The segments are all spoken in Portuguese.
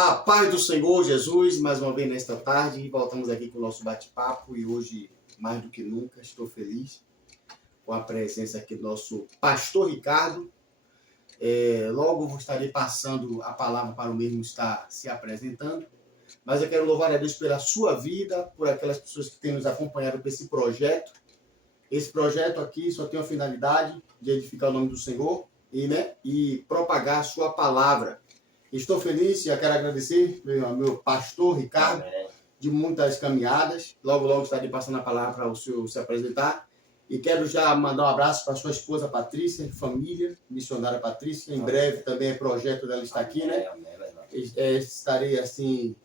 A paz do Senhor Jesus, mais uma vez nesta tarde, voltamos aqui com o nosso bate-papo e hoje, mais do que nunca, estou feliz com a presença aqui do nosso pastor Ricardo. Logo estarei passando a palavra para o mesmo estar se apresentando, mas eu quero louvar a Deus pela sua vida, por aquelas pessoas que têm nos acompanhado com esse projeto. Esse projeto aqui só tem a finalidade de edificar o nome do Senhor e propagar a sua palavra. Estou feliz e quero agradecer ao meu pastor Ricardo, de muitas caminhadas. Logo estarei passando a palavra para o senhor se apresentar. E quero já mandar um abraço para a sua esposa Patrícia, família, missionária Patrícia. Em breve também é projeto dela estar aqui, né? Estarei assim,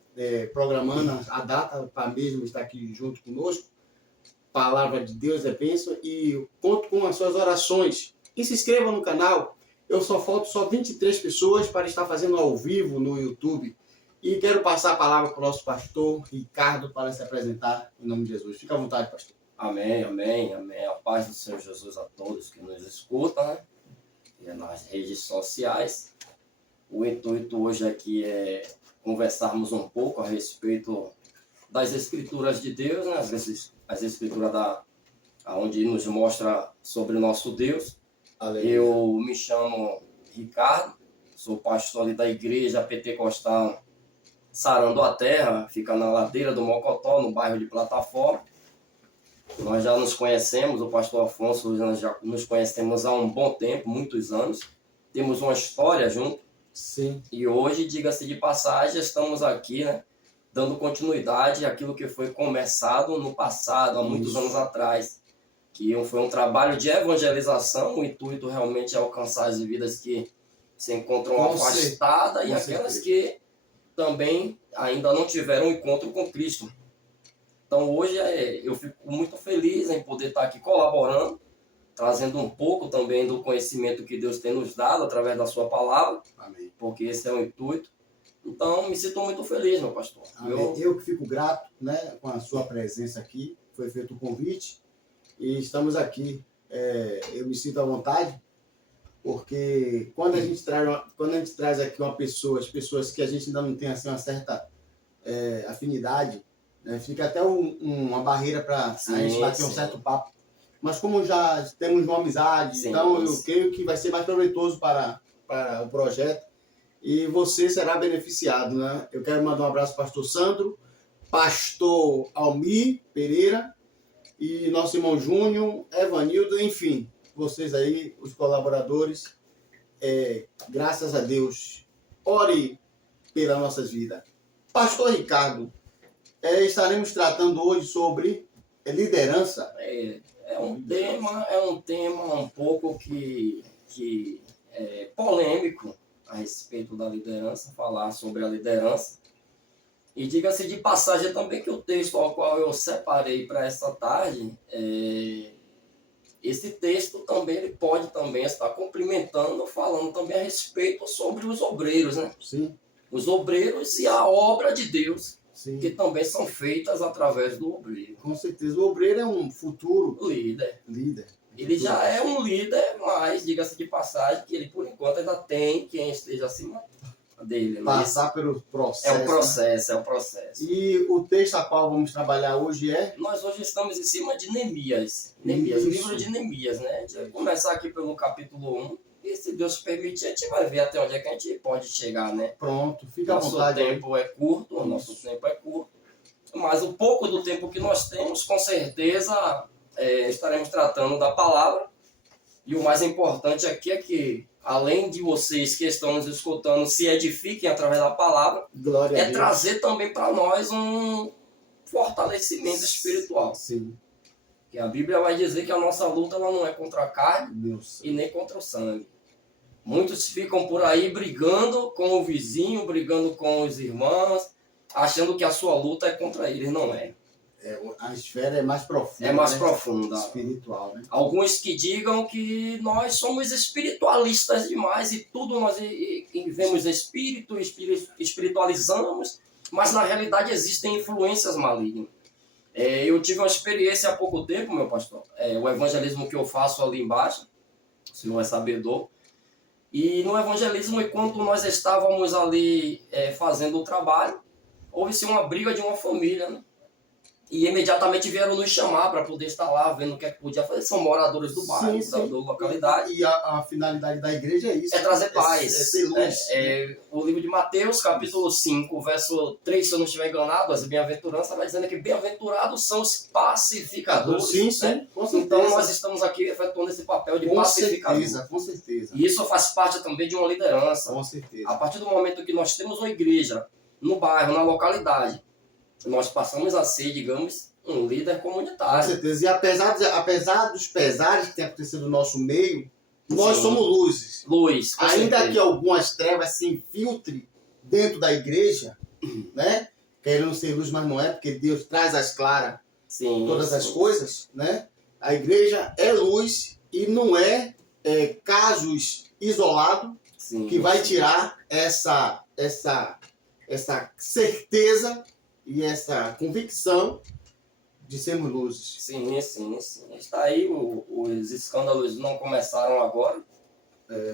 programando a data para mesmo estar aqui junto conosco. Palavra de Deus é bênção e conto com as suas orações. E se inscreva no canal. Eu faltam 23 pessoas para estar fazendo ao vivo no YouTube. E quero passar a palavra para o nosso pastor Ricardo para se apresentar em nome de Jesus. Fica à vontade, pastor. Amém. A paz do Senhor Jesus a todos que nos escutam, né? E nas redes sociais. O intuito hoje aqui é conversarmos um pouco a respeito das Escrituras de Deus, né? As Escrituras onde nos mostra sobre o nosso Deus. Aleluia. Eu me chamo Ricardo, sou pastor ali da igreja pentecostal Sarando a Terra, fica na ladeira do Mocotó, no bairro de Plataforma. Nós já nos conhecemos, o pastor Afonso, nós já nos conhecemos há um bom tempo, muitos anos. Temos uma história junto. Sim. E hoje, diga-se de passagem, estamos aqui, né, dando continuidade àquilo que foi começado no passado, há muitos anos atrás. Que foi um trabalho de evangelização, o intuito realmente é alcançar as vidas que se encontram afastadas e aquelas que também ainda não tiveram um encontro com Cristo. Então hoje eu fico muito feliz em poder estar aqui colaborando, trazendo um pouco também do conhecimento que Deus tem nos dado através da sua palavra. Amém. Porque esse é o intuito. Então me sinto muito feliz, meu pastor. Eu que fico grato, né, com a sua presença aqui, foi feito o convite. E estamos aqui, eu me sinto à vontade, porque quando a gente traz aqui as pessoas que a gente ainda não tem assim, uma certa afinidade, né, fica até uma barreira para a gente bater um certo papo. Mas como já temos uma amizade, então eu creio que vai ser mais proveitoso para o projeto e você será beneficiado, né? Eu quero mandar um abraço para o pastor Sandro, pastor Almir Pereira, e nosso irmão Júnior, Evanildo, enfim, vocês aí, os colaboradores, graças a Deus, ore pelas nossas vidas. Pastor Ricardo, estaremos tratando hoje sobre liderança. É um tema um pouco que é polêmico a respeito da liderança, falar sobre a liderança. E diga-se de passagem também que o texto ao qual eu separei para essa tarde, esse texto também ele pode também estar complementando, falando também a respeito sobre os obreiros, né? Sim. Os obreiros e a obra de Deus, sim, que também são feitas através do obreiro. Com certeza, o obreiro é um futuro líder. Ele futuro. já é um líder, mas diga-se de passagem que ele por enquanto ainda tem quem esteja acima dele. Passar pelo processo. É o processo. E o texto a qual vamos trabalhar hoje Nós hoje estamos em cima de Neemias. O livro de Neemias, né? A gente vai começar aqui pelo capítulo 1. E se Deus permitir, a gente vai ver até onde é que a gente pode chegar, né? Pronto, fica à vontade. O tempo é curto, mas o pouco do tempo que nós temos, com certeza, estaremos tratando da palavra. E o mais importante aqui é que, além de vocês que estão nos escutando se edifiquem através da palavra, trazer também para nós um fortalecimento espiritual. Sim. Que a Bíblia vai dizer que a nossa luta ela não é contra a carne e nem contra o sangue. Muitos ficam por aí brigando com o vizinho, brigando com os irmãos, achando que a sua luta é contra eles. Não é. A esfera é mais profunda. É mais profunda. Espiritual, né? Alguns que digam que nós somos espiritualistas demais e tudo nós vemos espiritualizamos, mas na realidade existem influências malignas. Eu tive uma experiência há pouco tempo, meu pastor. O evangelismo que eu faço ali embaixo, o senhor é sabedor. E no evangelismo, enquanto nós estávamos ali fazendo o trabalho, houve-se uma briga de uma família, né? E imediatamente vieram nos chamar para poder estar lá, vendo o que é que podia fazer. São moradores do bairro, Sim, da sim. localidade. E a finalidade da igreja é isso. É trazer paz. É ser luz. O livro de Mateus, capítulo 5, verso 3, se eu não estiver enganado, as bem-aventuranças, vai dizendo que bem-aventurados são os pacificadores. Sim, sim, né? com certeza. Então nós estamos aqui efetuando esse papel de pacificador. Com certeza. E isso faz parte também de uma liderança. Com certeza. A partir do momento que nós temos uma igreja no bairro, na localidade, nós passamos a ser, digamos, um líder comunitário. Com certeza. E apesar dos pesares que tem acontecido no nosso meio, nós Sim. somos luzes. Luz, com Ainda certeza. que algumas trevas se infiltrem dentro da igreja, né? Querendo ser luz, mas não é, porque Deus traz às claras Sim, todas as sim. coisas, né? A igreja é luz e não é casos isolados Sim, que vai sim. tirar essa certeza e essa convicção de sermos luzes. Sim. Está aí, os escândalos não começaram agora.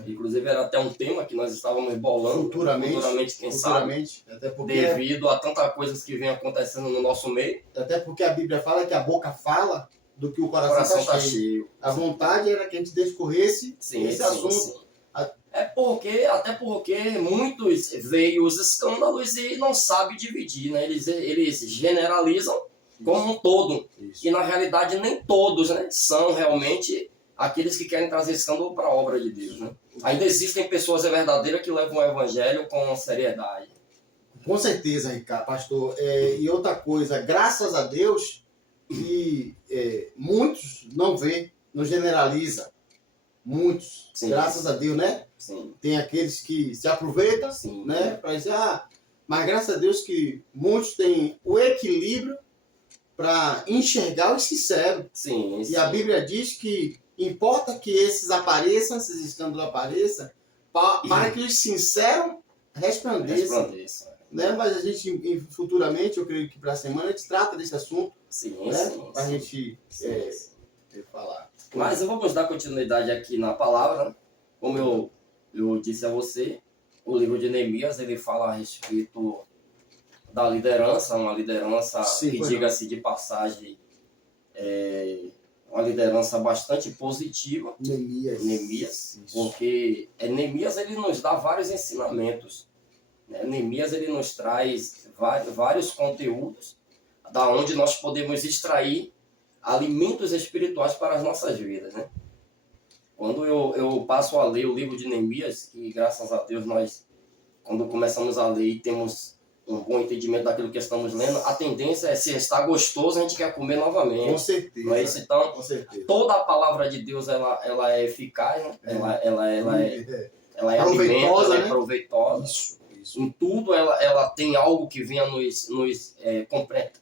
Inclusive era até um tema que nós estávamos bolando. Futuramente, quem sabe. até porque Devido a tantas coisas que vem acontecendo no nosso meio. Até porque a Bíblia fala que a boca fala do que o O coração coração está está cheio. cheio. A vontade era que a gente discorresse esse assunto. Sim. Até porque muitos veem os escândalos e não sabem dividir, né? Eles generalizam como um todo. Isso. E na realidade nem todos, né, são realmente aqueles que querem trazer escândalo para a obra de Deus, né? Ainda existem pessoas verdadeiras que levam o evangelho com seriedade. Com certeza, Ricardo, pastor. E outra coisa, graças a Deus que muitos não vê, não generaliza. Muitos, Sim. graças a Deus, né? Sim, Tem aqueles que se aproveitam, sim. né? Para dizer, mas graças a Deus que muitos têm o equilíbrio para enxergar o sincero. Sim. E a Bíblia diz que importa que esses escândalos apareçam, para que os sinceros resplandeçam. Né? Mas a gente, futuramente, eu creio que para a semana, a gente trata desse assunto, né? Para a gente falar. Mas vamos dar continuidade aqui na palavra, né? Como eu disse a você, o livro de Neemias, ele fala a respeito da liderança, uma liderança que, diga-se de passagem, uma liderança bastante positiva. Neemias, porque Neemias ele nos dá vários ensinamentos. Né? Neemias ele nos traz vários conteúdos da onde nós podemos extrair alimentos espirituais para as nossas vidas. Né? Quando eu passo a ler o livro de Neemias, que graças a Deus nós, quando começamos a ler e temos um bom entendimento daquilo que estamos lendo, a tendência é, se está gostoso, a gente quer comer novamente. Com certeza. Não é isso? Então, com certeza. Toda a palavra de Deus ela é eficaz, né? Ela é proveitosa, alimenta, né? É proveitosa. Isso. Em tudo ela tem algo que venha nos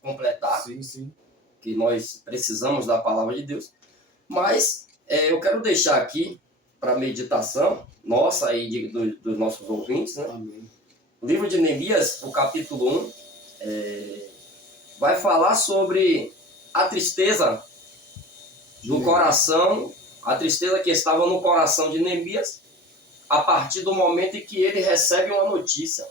completar, Sim. que nós precisamos da palavra de Deus. Mas eu quero deixar aqui para meditação nossa e dos nossos ouvintes, né? Amém. O livro de Neemias, o capítulo 1, vai falar sobre a tristeza do coração, a tristeza que estava no coração de Neemias, a partir do momento em que ele recebe uma notícia.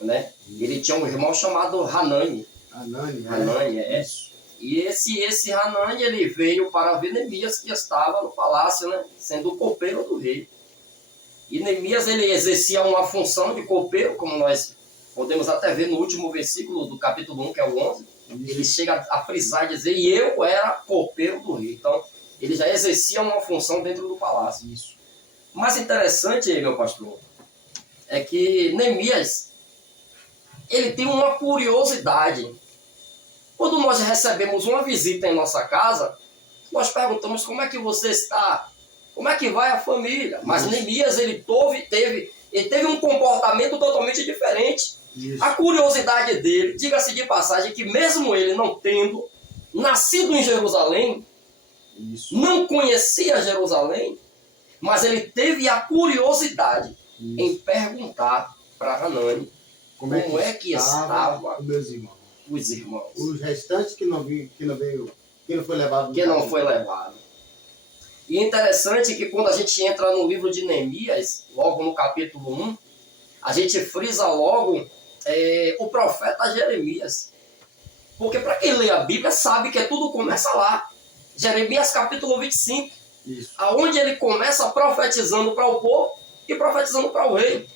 Né? Ele tinha um irmão chamado Hanani. Hanani, Isso. E esse Hanani, ele veio para ver Neemias, que estava no palácio, né? Sendo o copeiro do rei. E Neemias, ele exercia uma função de copeiro, como nós podemos até ver no último versículo do capítulo 1, que é o 11. Isso. Ele chega a frisar e dizer, e eu era copeiro do rei. Então, ele já exercia uma função dentro do palácio. Isso. O mais interessante, meu pastor, é que Neemias, ele tem uma curiosidade. Quando nós recebemos uma visita em nossa casa, nós perguntamos como é que você está, como é que vai a família. Mas Neemias, ele teve um comportamento totalmente diferente. Isso. A curiosidade dele, diga-se de passagem, que mesmo ele não tendo nascido em Jerusalém, Isso. não conhecia Jerusalém, mas ele teve a curiosidade em perguntar para Hanani como é que estava meus irmãos. os irmãos. Os restantes que não foi levado. Que não foi levado. E é interessante que quando a gente entra no livro de Neemias, logo no capítulo 1, a gente frisa logo o profeta Jeremias. Porque para quem lê a Bíblia sabe que tudo começa lá. Jeremias capítulo 25. Isso. Aonde ele começa profetizando para o povo e profetizando para o rei.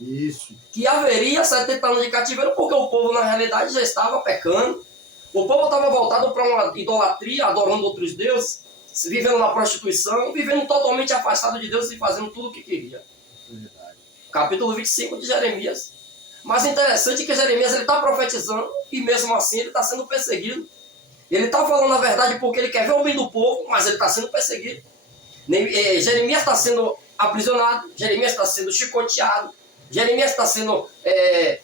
Isso. Que haveria 70 anos de cativeiro, porque o povo na realidade já estava pecando. O povo estava voltado para uma idolatria, adorando outros deuses, vivendo na prostituição, vivendo totalmente afastado de Deus e fazendo tudo o que queria. Verdade. Capítulo 25 de Jeremias. Mas interessante é que Jeremias está profetizando e mesmo assim ele está sendo perseguido. Ele está falando a verdade porque ele quer ver o bem do povo, mas ele está sendo perseguido. Jeremias está sendo aprisionado, Jeremias está sendo chicoteado, Jeremias está sendo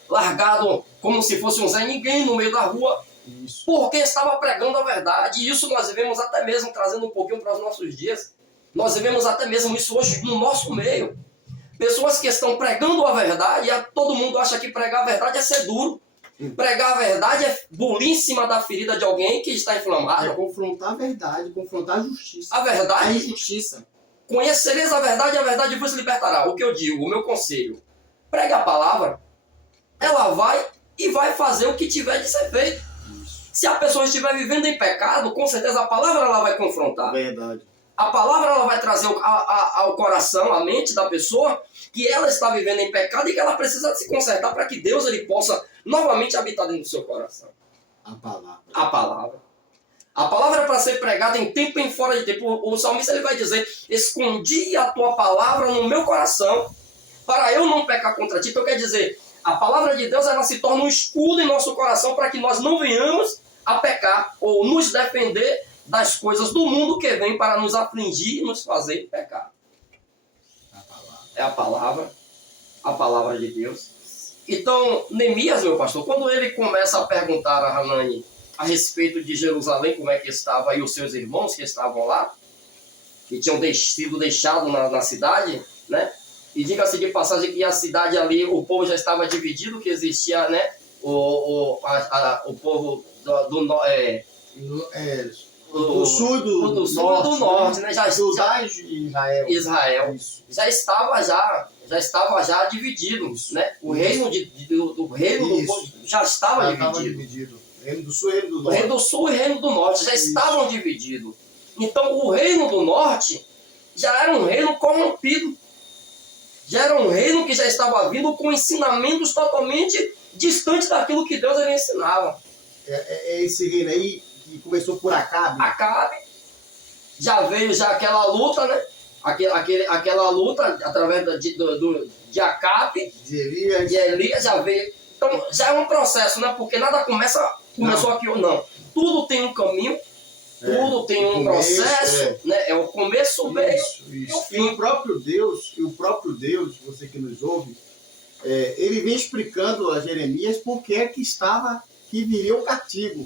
largado como se fosse um Zé Ninguém no meio da rua. Isso. Porque estava pregando a verdade. E isso nós vivemos até mesmo, trazendo um pouquinho para os nossos dias. Nós vivemos até mesmo isso hoje no nosso meio. Pessoas que estão pregando a verdade, e todo mundo acha que pregar a verdade é ser duro. Pregar a verdade é bulir em cima da ferida de alguém que está inflamado. É confrontar a verdade, confrontar a justiça. A verdade, A injustiça. conhecereis a verdade vos libertará. O que eu digo, o meu conselho, prega a palavra, ela vai e vai fazer o que tiver de ser feito. Isso. Se a pessoa estiver vivendo em pecado, com certeza a palavra ela vai confrontar. Verdade. A palavra ela vai trazer ao coração, à mente da pessoa, que ela está vivendo em pecado e que ela precisa se consertar para que Deus ele possa novamente habitar dentro do seu coração. A palavra. A palavra. A palavra é para ser pregada em tempo e em fora de tempo. O salmista ele vai dizer: escondi a tua palavra no meu coração para eu não pecar contra ti. Então quer dizer, a palavra de Deus ela se torna um escudo em nosso coração para que nós não venhamos a pecar ou nos defender das coisas do mundo que vem para nos afligir e nos fazer pecar. É a palavra de Deus. Então, Neemias, meu pastor, quando ele começa a perguntar a Hanani a respeito de Jerusalém, como é que estava, e os seus irmãos que estavam lá, que tinham sido deixados na cidade, né? E diga-se de passagem que a cidade ali, o povo já estava dividido, que existia, né? O povo do sul e do norte, né? Judá e Israel. Isso. Já estava já dividido, Isso. né? O reino do povo já estava dividido. O reino do sul e o reino do O norte. reino do sul e o reino do norte já Isso. estavam divididos. Então o reino do norte já era um reino corrompido. Já era um reino que já estava vindo com ensinamentos totalmente distantes daquilo que Deus ele ensinava. É esse reino aí que começou por Acabe. Acabe, já veio já aquela luta, né? Aquela luta através de Acabe, De Elias. de Elias, já veio. Então já é um processo, né? Porque nada começou aqui ou não. Tudo tem um caminho, tudo tem um processo, né? É o começo, o meio e o E fim. o próprio Deus, você que nos ouve, ele vem explicando a Jeremias por que que viria o castigo.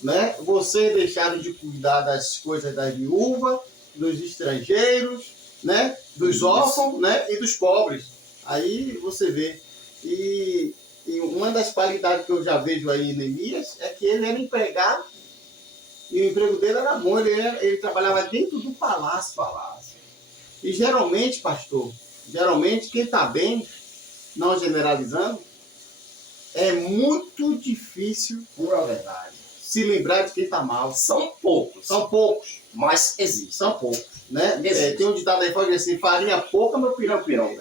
Né? Vocês deixaram de cuidar das coisas da viúva, dos estrangeiros, né? Dos órfãos, né? E dos pobres. Aí você vê. E uma das qualidades que eu já vejo aí em Neemias é que ele era empregado e o emprego dele era bom. Ele trabalhava dentro do palácio. E geralmente, pastor, quem está bem, não generalizando, é muito difícil Pura verdade. se lembrar de quem está mal. São poucos, mas existem. São poucos, né? Existe. Tem um ditado aí que fala assim: farinha pouca, meu pirão pirão.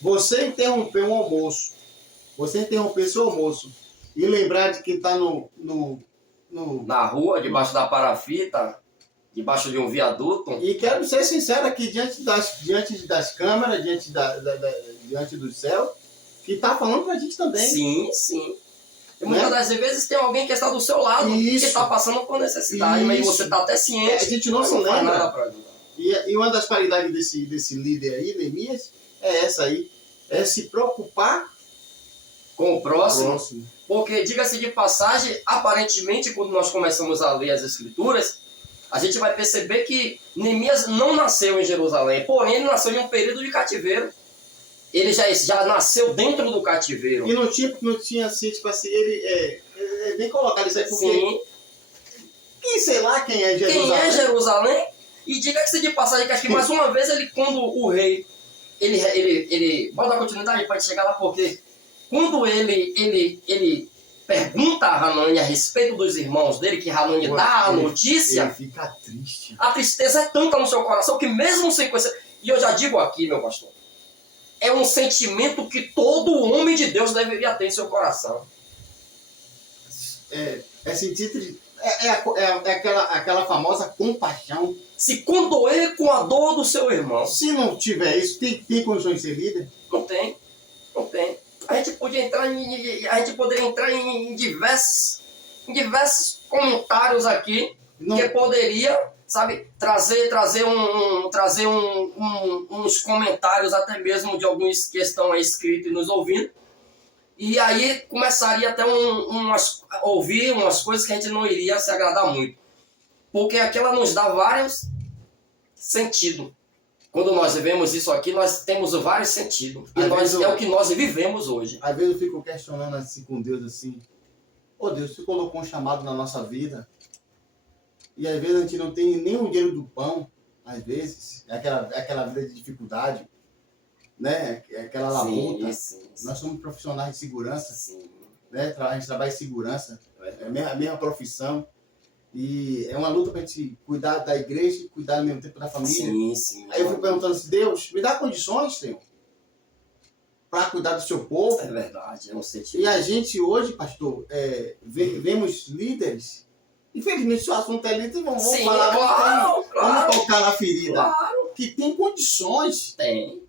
Você interrompeu um almoço, você interrompeu seu almoço e lembrar de quem está Na rua, debaixo da parafita, debaixo de um viaduto. E quero ser sincero aqui, diante das câmeras, diante do céu, que está falando para a gente também. Sim. E muitas das vezes tem alguém que está do seu lado, que está passando por necessidade, mas você está até ciente. A gente não se faz nada lembra. para ajudar. E uma das qualidades desse líder aí, Neemias, é essa aí. É se preocupar Com o com o próximo. Porque, diga-se de passagem, aparentemente, quando nós começamos a ler as Escrituras, a gente vai perceber que Neemias não nasceu em Jerusalém, porém ele nasceu em um período de cativeiro. Ele já nasceu dentro do cativeiro. E não tinha assim, tipo assim, ele é bem colocado isso aí, porque Sim. quem sei lá quem é Jerusalém. Quem é Jerusalém? E diga-se de passagem que acho que mais uma vez ele, quando o rei, ele bota a continuidade para chegar lá, porque quando ele pergunta a Hanani a respeito dos irmãos dele, que Hanani dá a notícia, ele fica triste. A tristeza é tanta no seu coração que mesmo sem conhecer... E eu já digo aqui, meu pastor, é um sentimento que todo homem de Deus deveria ter em seu coração. É sentir... aquela famosa compaixão. Se condoer com a dor do seu irmão. Se não tiver isso, tem condições de ser líder? Não tem. Não tem. A gente poderia entrar em diversos comentários aqui que poderia, sabe, trazer uns comentários até mesmo de alguns que estão aí escritos e nos ouvindo. E aí começaria até ouvir umas coisas que a gente não iria se agradar muito. Porque aquela nos dá vários sentidos. Quando nós vivemos isso aqui, nós temos vários sentidos. E é o que nós vivemos hoje. Às vezes eu fico questionando assim com Deus, assim, Deus, você colocou um chamado na nossa vida, e às vezes a gente não tem nem o dinheiro do pão, às vezes, é aquela vida de dificuldade, né? É aquela labuta. Sim. Nós somos profissionais de segurança, Sim. né? A gente trabalha em segurança, é a mesma profissão. E é uma luta para a gente cuidar da igreja e cuidar ao mesmo tempo da família. Sim. Aí eu fico perguntando assim, Deus, me dá condições, Senhor, para cuidar do seu povo. É verdade, é um sentido. E a gente hoje, pastor, vemos líderes, infelizmente se o assunto é líder, vamos falar, claro. Vamos tocar na ferida. Claro. Que tem condições. Tem.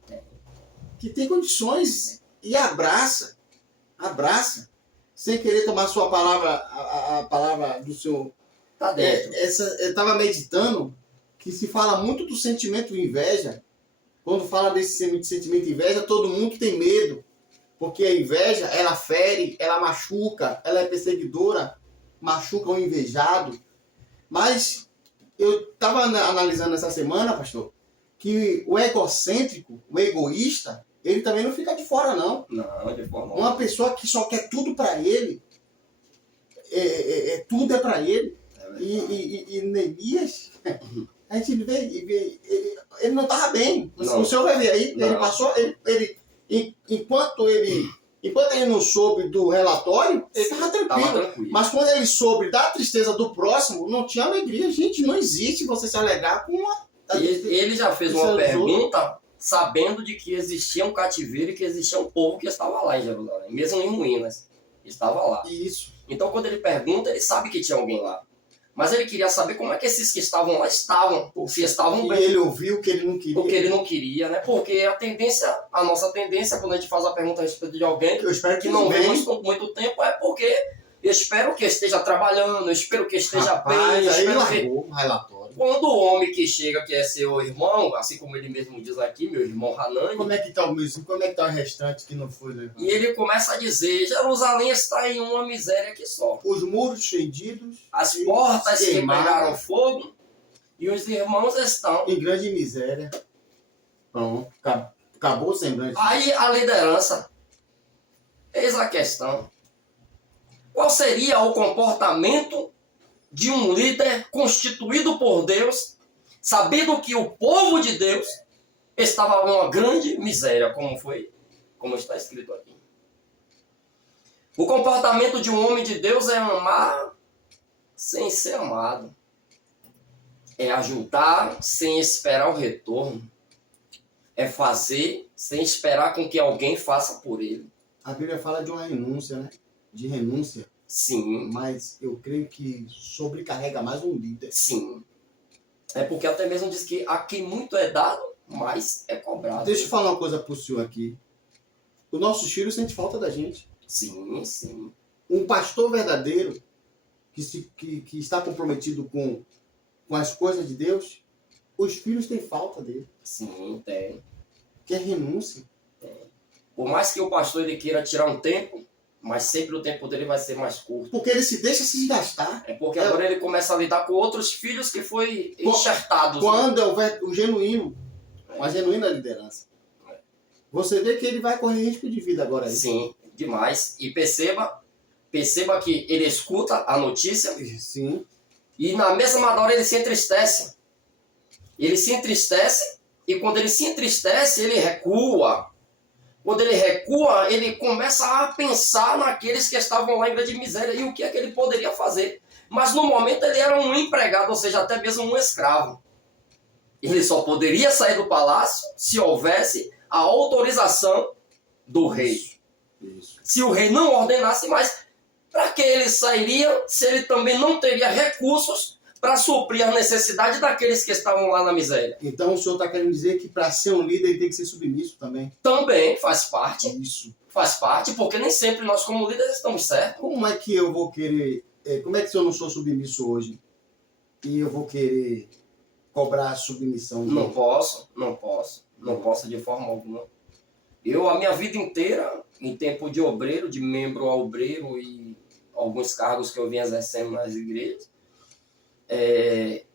Que tem condições e abraça, sem querer tomar sua palavra, a palavra do Senhor. Tá dentro. Eu estava meditando que se fala muito do sentimento de inveja. Quando fala desse sentimento de inveja, todo mundo tem medo. Porque a inveja, ela fere, ela machuca, ela é perseguidora, machuca o invejado. Mas eu estava analisando essa semana, pastor, que o egocêntrico, o egoísta, ele também não fica de fora, não. Não, de forma Uma pessoa que só quer tudo para ele, tudo é para ele. E Neemias, a gente vê, ele não estava bem. Não. O senhor vai ver aí, Não. ele passou, enquanto ele não soube do relatório, ele estava tranquilo. Mas quando ele soube da tristeza do próximo, não tinha alegria. Gente, não existe você se alegrar com uma... Ele já fez uma pergunta sabendo de que existia um cativeiro e que existia um povo que estava lá em Jerusalém, mesmo em ruínas, estava lá. Isso. Então quando ele pergunta, ele sabe que tinha alguém lá. Mas ele queria saber como é que esses que estavam lá estavam, se estavam bem. E ele ouviu o que ele não queria. O que ele não queria, né? Porque a nossa tendência, quando a gente faz a pergunta a respeito de alguém eu espero que não vemos por muito tempo, é porque eu espero que esteja trabalhando, eu espero que esteja bem, eu aí espero largou o relatório. Quando o homem que chega, que é seu irmão, assim como ele mesmo diz aqui, meu irmão Hanani... Como é que está o restante que não foi, né? E ele começa a dizer, Jerusalém está em uma miséria que só. Os muros fendidos, as portas que pegaram fogo, e os irmãos estão... em grande miséria. Pronto, acabou o semblante. Aí a liderança, eis a questão. Qual seria o comportamento de um líder constituído por Deus, sabendo que o povo de Deus estava em uma grande miséria, como está escrito aqui? O comportamento de um homem de Deus é amar sem ser amado. É ajudar sem esperar o retorno. É fazer sem esperar com que alguém faça por ele. A Bíblia fala de uma renúncia, né? De renúncia. Sim. Mas eu creio que sobrecarrega mais um líder. Sim. É porque até mesmo diz que a quem muito é dado, mais é cobrado. Deixa eu falar uma coisa pro senhor aqui. Os nossos filhos sentem falta da gente. Sim, sim. Um pastor verdadeiro que está comprometido com as coisas de Deus, os filhos têm falta dele. Sim, tem. Que é renúncia. Tem. Por mais que o pastor ele queira tirar um tempo, mas sempre o tempo dele vai ser mais curto. Porque ele se deixa se desgastar. É porque agora ele começa a lidar com outros filhos que foi enxertados. Quando houver o genuíno, uma genuína liderança. Você vê que ele vai correr risco de vida agora aí. Sim, demais. E perceba que ele escuta a notícia. Sim. E na mesma hora ele se entristece. Ele se entristece, e quando ele se entristece, ele recua. Quando ele recua, ele começa a pensar naqueles que estavam lá em grande miséria e o que é que ele poderia fazer. Mas no momento ele era um empregado, ou seja, até mesmo um escravo. Ele só poderia sair do palácio se houvesse a autorização do rei. Isso. Se o rei não ordenasse mais, para que ele sairia se ele também não teria recursos para suprir a necessidade daqueles que estavam lá na miséria? Então o senhor está querendo dizer que para ser um líder ele tem que ser submisso também. Também faz parte. Isso. Faz parte, porque nem sempre nós como líderes estamos certos. Como é que eu vou querer... como é que se eu não sou submisso hoje e eu vou querer cobrar submissão? Não posso de forma alguma. Eu, a minha vida inteira, em tempo de obreiro, de membro a obreiro e alguns cargos que eu vim exercendo nas igrejas,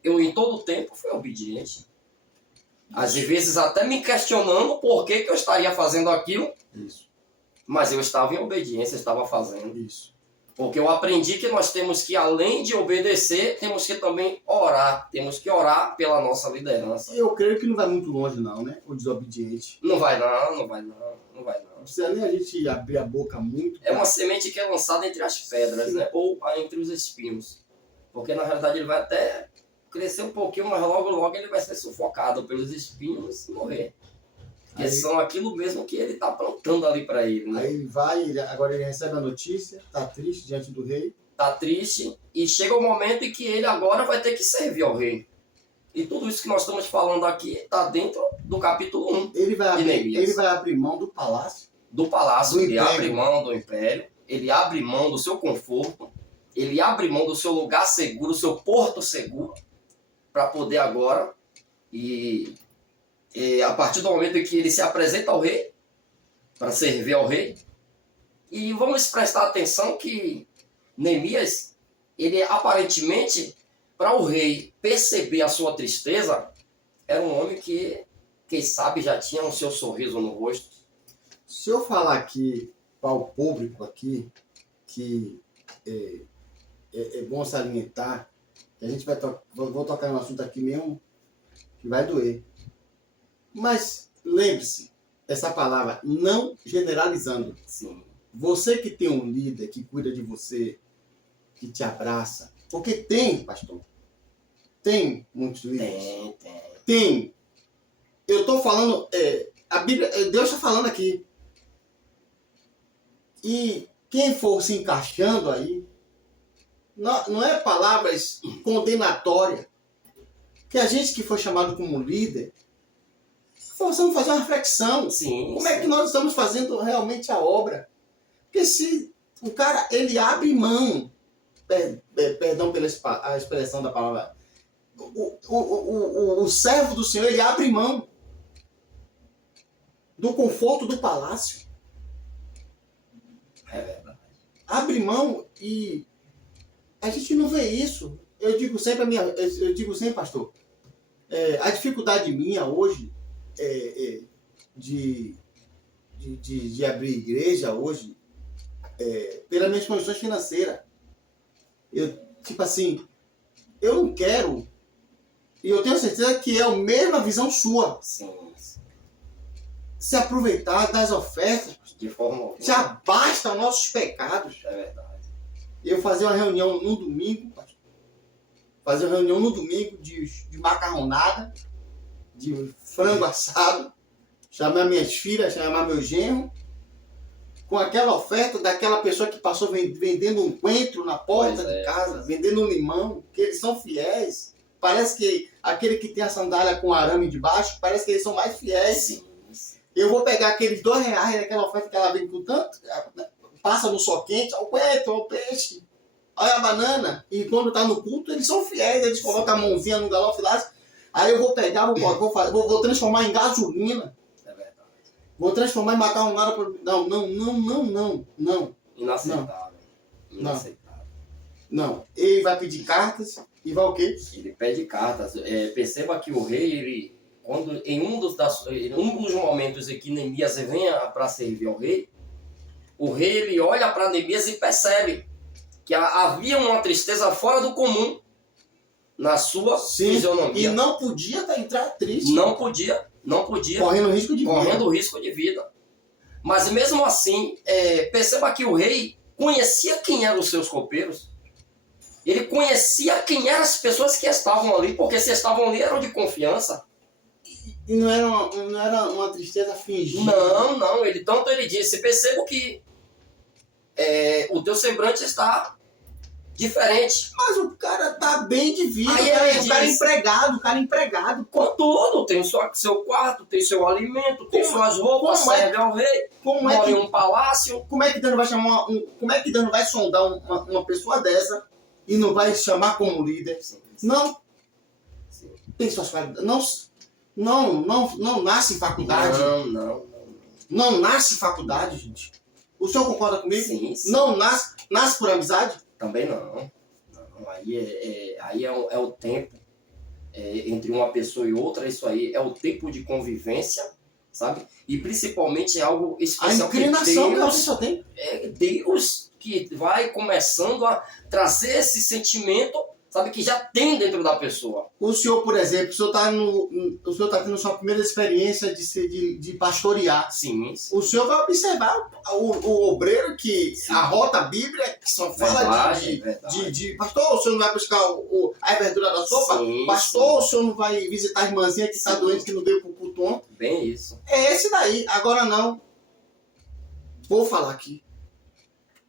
eu em todo o tempo fui obediente. Às vezes até me questionando por que eu estaria fazendo aquilo. Isso. Mas eu estava em obediência, estava fazendo. Isso. Porque eu aprendi que nós temos que, além de obedecer, temos que também orar. Temos que orar pela nossa liderança. Eu creio que não vai muito longe não, né? O desobediente. Não vai não, não vai não, não vai não. Não precisa nem a gente abrir a boca muito. É uma semente que é lançada entre as pedras, né? Ou entre os espinhos. Porque na realidade ele vai até crescer um pouquinho, mas logo ele vai ser sufocado pelos espinhos e morrer. Que são aquilo mesmo que ele está plantando ali para ele, né? Aí ele vai, agora ele recebe a notícia, está triste diante do rei. Está triste e chega o momento em que ele agora vai ter que servir ao rei. E tudo isso que nós estamos falando aqui está dentro do capítulo 1. Ele vai abrir mão do palácio. Do palácio, ele império. abre mão do império, ele abre mão do seu conforto, ele abre mão do seu lugar seguro, do seu porto seguro, para poder agora a partir do momento em que ele se apresenta ao rei, para servir ao rei. E vamos prestar atenção que Neemias, ele aparentemente, para o rei perceber a sua tristeza, era um homem que, quem sabe, já tinha o seu sorriso no rosto. Se eu falar aqui para o público aqui, que é bom se alimentar, que a gente vou tocar um assunto aqui mesmo que vai doer. Mas lembre-se, essa palavra, não generalizando. Sim. Você que tem um líder que cuida de você, que te abraça, porque tem, pastor, tem muitos líderes. Tem. Eu estou falando, a Bíblia, Deus está falando aqui. E quem for se encaixando aí, não é palavras condenatórias, que a gente que foi chamado como líder, possamos fazer uma reflexão. Sim, como é que nós estamos fazendo realmente a obra? Porque se o cara, ele abre mão, perdão pela a expressão da palavra, o servo do Senhor, ele abre mão do conforto do palácio. É verdade. Abre mão e a gente não vê isso. Eu digo sempre, pastor, a dificuldade minha hoje de abrir igreja hoje, pelas minhas condições financeiras. Tipo assim, eu não quero, e eu tenho certeza que é a mesma visão sua. Sim. Se aproveitar das ofertas, De forma alguma. já basta os nossos pecados. É verdade. Eu fazer uma reunião no domingo, de macarronada, de frango assado, chamar minhas filhas, chamar meu genro, com aquela oferta daquela pessoa que passou vendendo um coentro na porta de casa, vendendo um limão, que eles são fiéis. Parece que aquele que tem a sandália com arame de baixo, parece que eles são mais fiéis. Sim. Eu vou pegar aqueles R$2 daquela oferta que ela vem com tanto, passa no sol quente, olha o coentro, olha o peixe, olha a banana. E quando está no culto, eles são fiéis, eles colocam a mãozinha no galofilaço. Aí eu vou pegar, vou transformar em gasolina. É verdade. Vou transformar em macarronada. Não. Inaceitável. Inaceitável. Não. Ele vai pedir cartas e vai o quê? Ele pede cartas. Perceba que o rei, ele, quando em um dos momentos em que Neemias vem para servir ao rei, o rei ele olha para Neemias e percebe que havia uma tristeza fora do comum. na sua Sim, fisionomia. e não podia entrar triste. Não podia. Correndo risco de vida. Correndo risco de vida. Mas mesmo assim, perceba que o rei conhecia quem eram os seus copeiros. Ele conhecia quem eram as pessoas que estavam ali, porque se estavam ali eram de confiança. E não era uma tristeza fingida. Não. Ele disse, percebo que o teu semblante está diferente. Mas o cara tá bem de vida. Aí O cara é empregado. Contudo, tem seu quarto, tem seu alimento, tem suas roupas, serve ao rei, mora em um palácio. Como é que Deus vai chamar como é que Deus vai sondar uma pessoa dessa e não vai chamar como líder? Sim. Não. Sim. Tem suas qualidades. Não nasce em faculdade. Não nasce em faculdade, gente. O senhor concorda comigo? Sim. Não nasce por amizade? Também não. Aí é o tempo entre uma pessoa e outra. Isso aí é o tempo de convivência, sabe? E principalmente é algo especial. A inclinação que a pessoa tem. É Deus que vai começando a trazer esse sentimento, sabe, que já tem dentro da pessoa. O senhor, por exemplo, o senhor está tendo sua primeira experiência de pastorear. Sim. O senhor vai observar o obreiro que arrota a Bíblia, que só fala de pastor, o senhor não vai buscar a verdura da sopa? Sim, pastor, o senhor não vai visitar a irmãzinha que está doente, que não deu pro putom? Bem isso. É esse daí. Agora não. Vou falar aqui.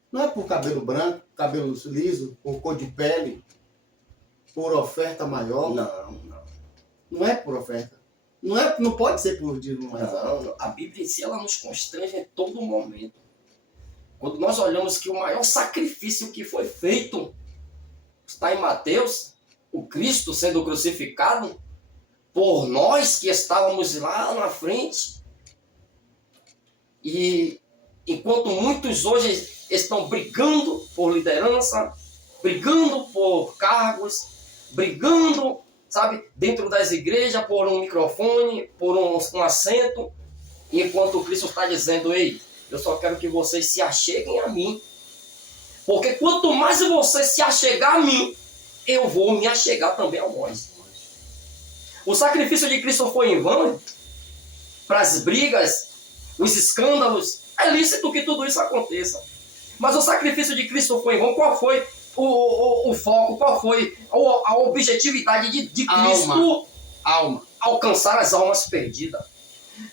Não é por cabelo branco, cabelo liso, por cor de pele, por oferta maior. Não é por oferta. Não pode ser por dízimo mais alto. Não. A Bíblia em si, ela nos constrange em todo momento. Quando nós olhamos que o maior sacrifício que foi feito está em Mateus, o Cristo sendo crucificado por nós que estávamos lá na frente. E enquanto muitos hoje estão brigando por liderança, brigando por cargos, brigando, sabe, dentro das igrejas por um microfone, por um assento, enquanto Cristo está dizendo, ei, eu só quero que vocês se acheguem a mim. Porque quanto mais você se achegar a mim, eu vou me achegar também a vós. O sacrifício de Cristo foi em vão? Para as brigas, os escândalos, é lícito que tudo isso aconteça. Mas o sacrifício de Cristo foi em vão? Qual foi o foco? Qual foi a objetividade de Cristo? Alma. Alcançar as almas perdidas.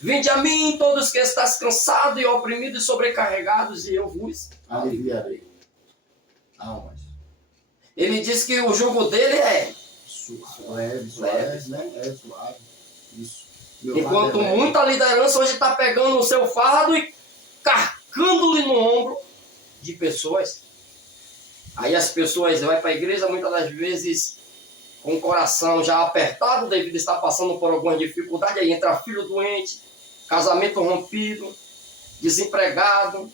Vinde a mim todos que estáis cansados e oprimidos e sobrecarregados, e eu vos aliviarei. Almas. Ele diz que o jugo dele é suave, né? É suave. Isso. Enquanto muita liderança hoje está pegando o seu fardo e carcando-lhe no ombro de pessoas. Aí as pessoas vão para a igreja muitas das vezes com o coração já apertado devido a estar passando por alguma dificuldade. Aí entra filho doente, casamento rompido, desempregado,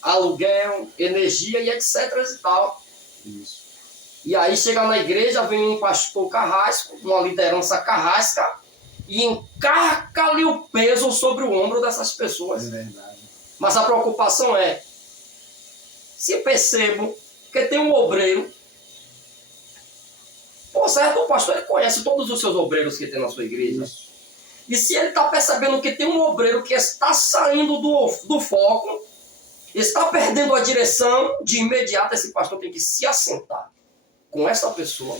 aluguel, energia e etc. e tal. Isso. E aí chega na igreja, vem um pastor carrasco, uma liderança carrasca, e encarca-lhe o peso sobre o ombro dessas pessoas. É verdade. Mas a preocupação é, se percebo que tem um obreiro, por certo, o pastor ele conhece todos os seus obreiros que tem na sua igreja. Isso. E se ele está percebendo que tem um obreiro que está saindo do foco, está perdendo a direção, de imediato esse pastor tem que se assentar com essa pessoa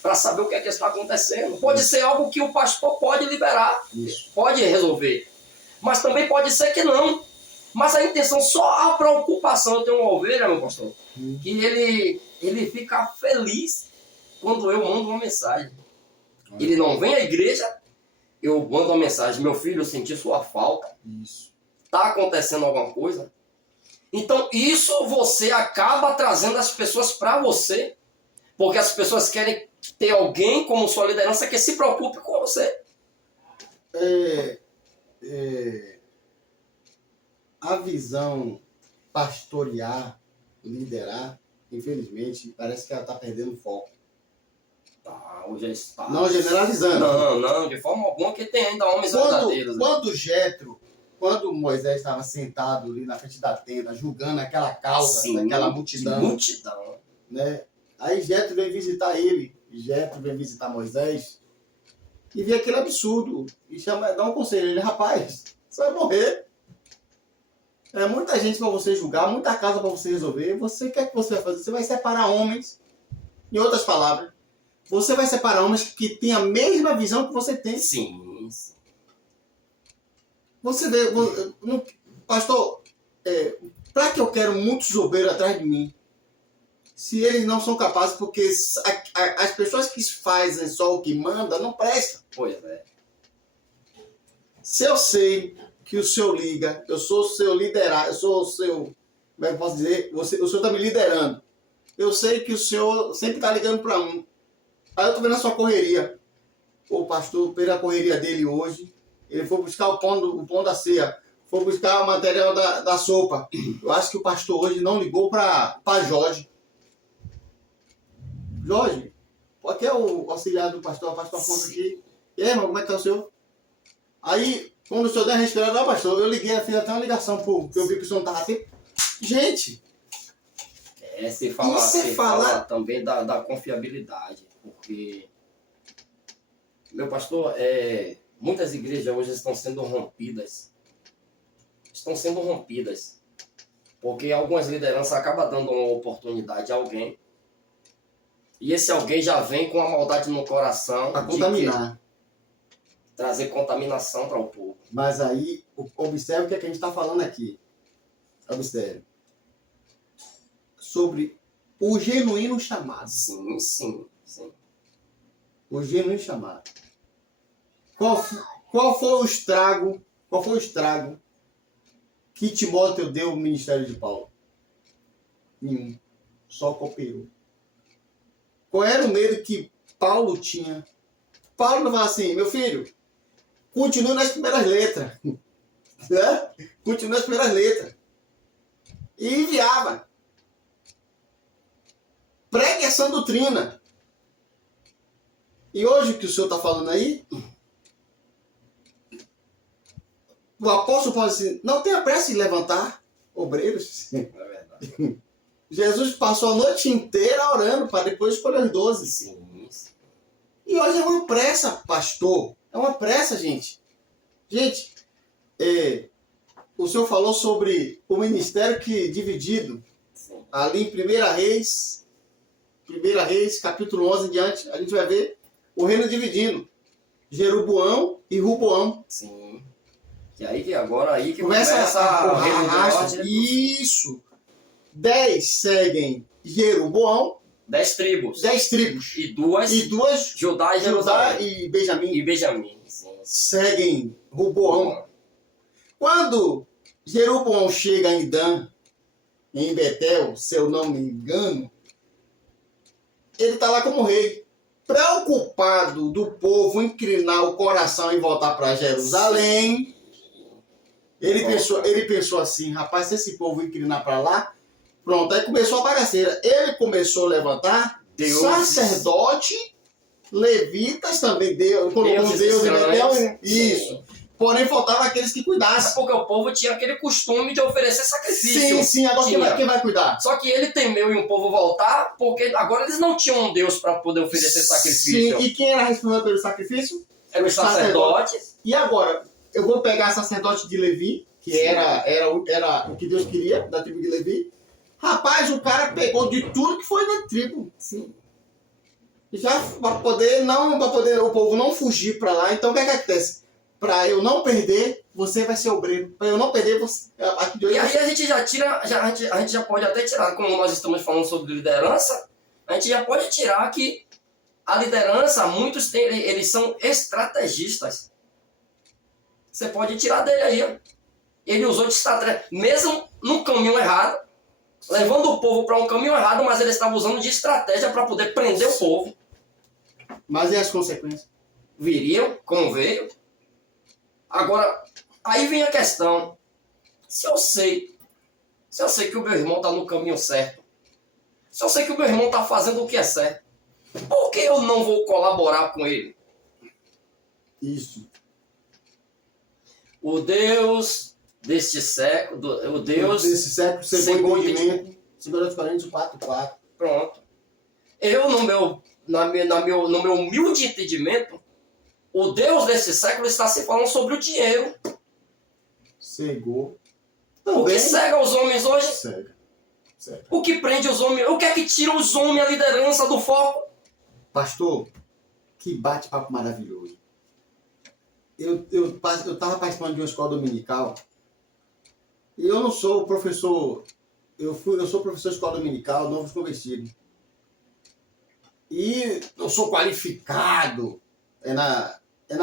para saber o que é que está acontecendo. Pode ser algo que o pastor pode liberar, pode resolver, mas também pode ser que não. Mas a intenção, só a preocupação. Eu tenho uma ovelha, meu pastor, que ele fica feliz quando eu mando uma mensagem. Ele não vem à igreja, eu mando uma mensagem, meu filho, eu senti sua falta, está acontecendo alguma coisa. Então isso você acaba trazendo as pessoas para você, porque as pessoas querem ter alguém como sua liderança que se preocupe com você. A visão pastorear, liderar, infelizmente, parece que ela está perdendo foco. Hoje está. Não generalizando. Não, de forma alguma, que tem ainda homens verdadeiros. Quando Moisés estava sentado ali na frente da tenda, julgando aquela causa, daquela multidão. Multidão. Né? Aí Jetro veio visitar ele. Jetro vem visitar Moisés e vê aquele absurdo e dá um conselho. Ele, rapaz, você vai morrer. É muita gente para você julgar, muita casa para você resolver. Você quer que você vai fazer? Você vai separar homens. Em outras palavras, você vai separar homens que têm a mesma visão que você tem. Sim. Você vê, pastor, para que eu quero muitos obreiros atrás de mim? Se eles não são capazes, porque as pessoas que fazem só o que manda não prestam. Pois é. Se eu sei que o senhor liga, eu sou o seu liderado, eu sou o seu, como é que eu posso dizer? O senhor está me liderando. Eu sei que o senhor sempre está ligando para um. Aí eu estou vendo a sua correria. O pastor fez a correria dele hoje. Ele foi buscar o pão da ceia. Foi buscar o material da sopa. Eu acho que o pastor hoje não ligou para Jorge. Jorge, aqui é o auxiliar do pastor, o pastor Afonso aqui. E aí, irmão, como é que tá o senhor? Aí, quando o senhor der a respirada, pastor, eu liguei, fiz até uma ligação porque eu vi que o senhor não estava assim. Gente! Você fala também da confiabilidade, porque, meu pastor, muitas igrejas hoje estão sendo rompidas. Porque algumas lideranças acabam dando uma oportunidade a alguém, e esse alguém já vem com a maldade no coração. Para contaminar. Trazer contaminação para o povo. Mas aí, observe o que a gente está falando aqui. Observe. Sobre o genuíno chamado. Sim. O genuíno chamado. Qual foi o estrago? Qual foi o estrago que Timóteo deu ao ministério de Paulo? Nenhum. Só cooperou. Qual era o medo que Paulo tinha? Paulo não fala assim, meu filho, continue nas primeiras letras. Né? Continue nas primeiras letras. E enviava. Pregue essa doutrina. E hoje o que o senhor está falando aí, o apóstolo Paulo disse, não tenha pressa em levantar obreiros. É verdade. Jesus passou a noite inteira orando para depois escolher os 12. Sim. E hoje é uma pressa, pastor. É uma pressa, gente. Gente, o senhor falou sobre o ministério que dividido. Sim. Ali em 1 Reis, capítulo 11 em diante, a gente vai ver o reino dividindo. Jeroboão e Ruboão. Sim. E aí que começa o reino do norte. Isso. 10 seguem Jeroboão. 10 tribos. 10 tribos. E duas Judá e Jerusalém. E Benjamim. Sim. Seguem Ruboão. Quando Jeroboão chega em Dan, em Betel, se eu não me engano, ele está lá como rei. Preocupado do povo inclinar o coração e voltar para Jerusalém, ele pensou assim, rapaz, se esse povo inclinar para lá, pronto, aí começou a bagaceira. Ele começou a levantar sacerdote, levitas também, colocou Deus em Betel. Isso. Porém, faltava aqueles que cuidassem. Porque o povo tinha aquele costume de oferecer sacrifício. Sim, agora quem vai cuidar? Só que ele temeu em o povo voltar, porque agora eles não tinham um Deus para poder oferecer sacrifício. Sim, e quem era responsável pelo sacrifício? Era os sacerdotes. E agora, eu vou pegar sacerdote de Levi, que era o que Deus queria, da tribo de Levi. Rapaz, o cara pegou de tudo que foi da tribo. Sim. Já para poder o povo não fugir para lá. Então o que acontece? Para eu não perder, você vai ser obreiro. Para eu não perder, você. E aí a gente já tira, a gente já pode até tirar, como nós estamos falando sobre liderança, a gente já pode tirar que a liderança, muitos eles são estrategistas. Você pode tirar dele aí, ó. Ele usou de estratégia, mesmo no caminho errado, levando o povo para um caminho errado, mas ele estava usando de estratégia para poder prender o povo. Mas e as consequências? Viriam, como veio. Agora, aí vem a questão. Se eu sei que o meu irmão está no caminho certo, se eu sei que o meu irmão está fazendo o que é certo, por que eu não vou colaborar com ele? Isso. O Deus deste século, o Deus desse século, segundo o entendimento, 2 Coríntios 4:4. Pronto. Eu, no meu no meu humilde entendimento, o Deus desse século está se falando sobre o dinheiro. Cegou. O que cega os homens hoje? Cega. O que prende os homens? O que é que tira os homens a liderança do foco? Pastor, que bate-papo maravilhoso. Eu estava participando de uma escola dominical e eu não sou professor, eu sou professor de escola dominical, novos convertidos. E não sou qualificado, é na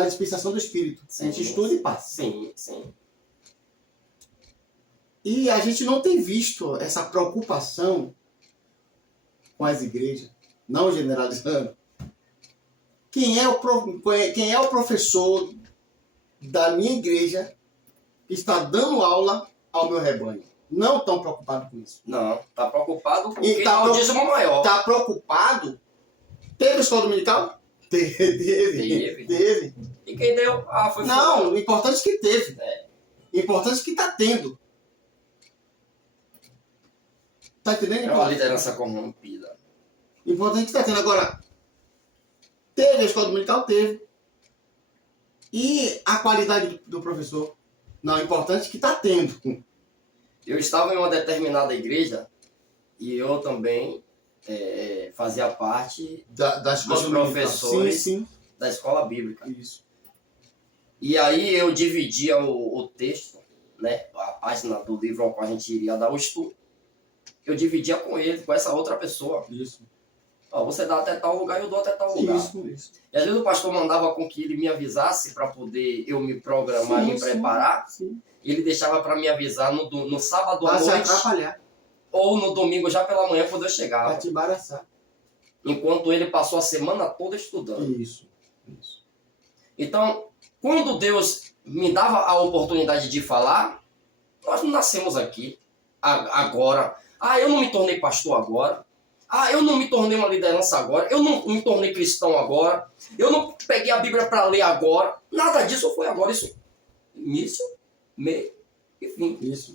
dispensação do Espírito. Sim, a gente estuda e passa. Sim, sim. E a gente não tem visto essa preocupação com as igrejas, não generalizando. Quem é o professor da minha igreja que está dando aula ao meu rebanho? Não estão preocupados com isso. Não, está preocupado com quem dá o dízimo maior. Está preocupado? Teve escola dominical? Teve. E quem deu? Ah, foi Não, fulano. o importante é que teve. É. O importante é que está tendo. Tá entendendo? É uma liderança corrompida. O importante é que está tendo. Agora, teve a escola dominical? Teve. E a qualidade do professor? Não, o importante é que está tendo. Eu estava em uma determinada igreja e eu também fazia parte Da escola dos dominical. professores Sim. da escola bíblica. Isso. E aí eu dividia o texto, né, a página do livro ao qual a gente iria dar o estudo. Eu dividia com ele, com essa outra pessoa. Isso. Ó, você dá até tal lugar e eu dou até tal lugar. Isso. E às vezes o pastor mandava com que ele me avisasse para poder eu me programar e me preparar. Sim. E ele deixava para me avisar no sábado à Para se noite atrapalhar. ou no domingo já pela manhã quando eu chegava. Para te embaraçar. Enquanto ele passou a semana toda estudando. Isso. Então, quando Deus me dava a oportunidade de falar, nós não nascemos aqui agora. Ah, eu não me tornei pastor agora. Ah, eu não me tornei uma liderança agora. Eu não me tornei cristão agora. Eu não peguei a Bíblia para ler agora. Nada disso foi agora. Isso, início, meio e fim. Isso.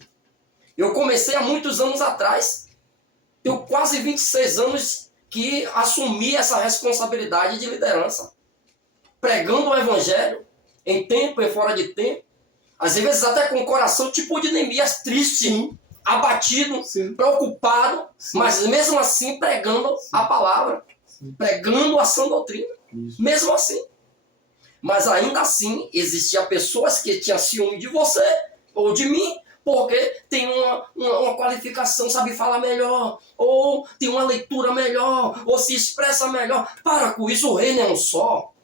Eu comecei há muitos anos atrás. Tenho quase 26 anos que assumi essa responsabilidade de liderança. Pregando o evangelho, em tempo e fora de tempo. Às vezes até com o coração tipo de Neemias, triste. Sim. Abatido, Sim. preocupado, Sim. mas mesmo assim pregando a palavra, pregando a sã doutrina, Isso. mesmo assim. Mas ainda assim, existia pessoas que tinham ciúme de você ou de mim, porque tem uma qualificação, sabe falar melhor, ou tem uma leitura melhor, ou se expressa melhor. Para com isso, o reino é um só.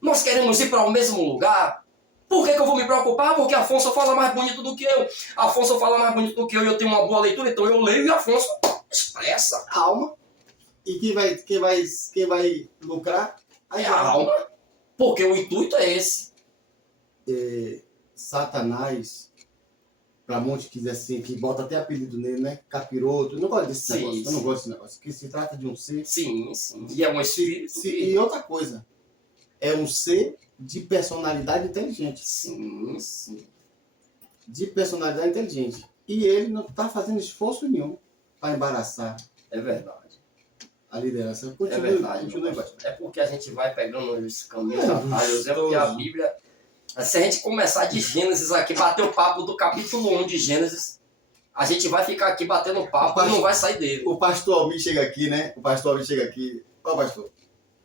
Nós queremos ir para o mesmo lugar. Por que eu vou me preocupar? Porque Afonso fala mais bonito do que eu. Afonso fala mais bonito do que eu e eu tenho uma boa leitura, então eu leio e Afonso expressa. Alma. E quem vai lucrar? É a alma. Porque o intuito é esse. Satanás, para muitos que diz assim, que bota até apelido nele, né? Capiroto. Eu não gosto desse negócio. Eu não gosto desse negócio. Que se trata de um ser. Sim. E é um espírito. E outra coisa. É um ser de personalidade inteligente. Sim. De personalidade inteligente. E ele não está fazendo esforço nenhum para embaraçar É verdade. a liderança. É verdade. É porque a gente vai pegando os caminhos atalhos. É porque a Bíblia... Se a gente começar de Gênesis aqui, bater o papo do capítulo 1 de Gênesis, a gente vai ficar aqui batendo papo e não vai sair dele. O pastor Almir chega aqui, né? O pastor Almir chega aqui. Ó, pastor,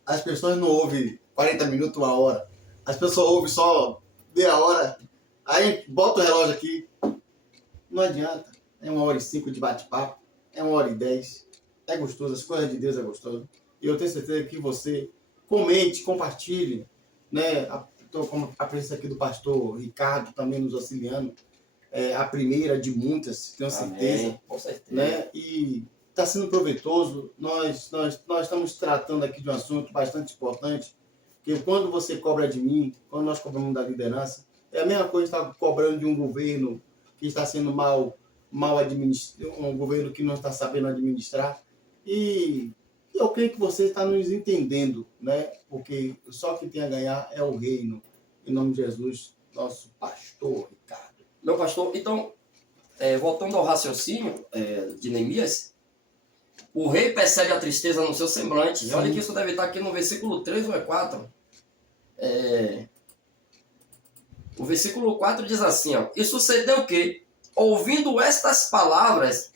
as pessoas não ouvem 40 minutos, uma hora. As pessoas ouvem só meia hora. Aí bota o relógio aqui. Não adianta. É 1h05 de bate-papo. É 1h10. É gostoso. As coisas de Deus é gostoso. E eu tenho certeza que você comente, compartilhe, né? Com a presença aqui do pastor Ricardo também nos auxiliando. É a primeira de muitas, tenho certeza. Amém, com certeza. Né? E está sendo proveitoso. Nós estamos tratando aqui de um assunto bastante importante, que quando você cobra de mim, quando nós cobramos da liderança, é a mesma coisa que está cobrando de um governo que está sendo mal administrado, um governo que não está sabendo administrar. E eu creio que você está nos entendendo, né? Porque só quem tem a ganhar é o reino. Em nome de Jesus, nosso pastor Ricardo. Meu pastor, então, voltando ao raciocínio de Neemias, O rei percebe a tristeza no seu semblante. E olha que isso deve estar aqui no versículo 3 ou é 4. O versículo 4 diz assim, ó. E sucedeu que, ouvindo estas palavras,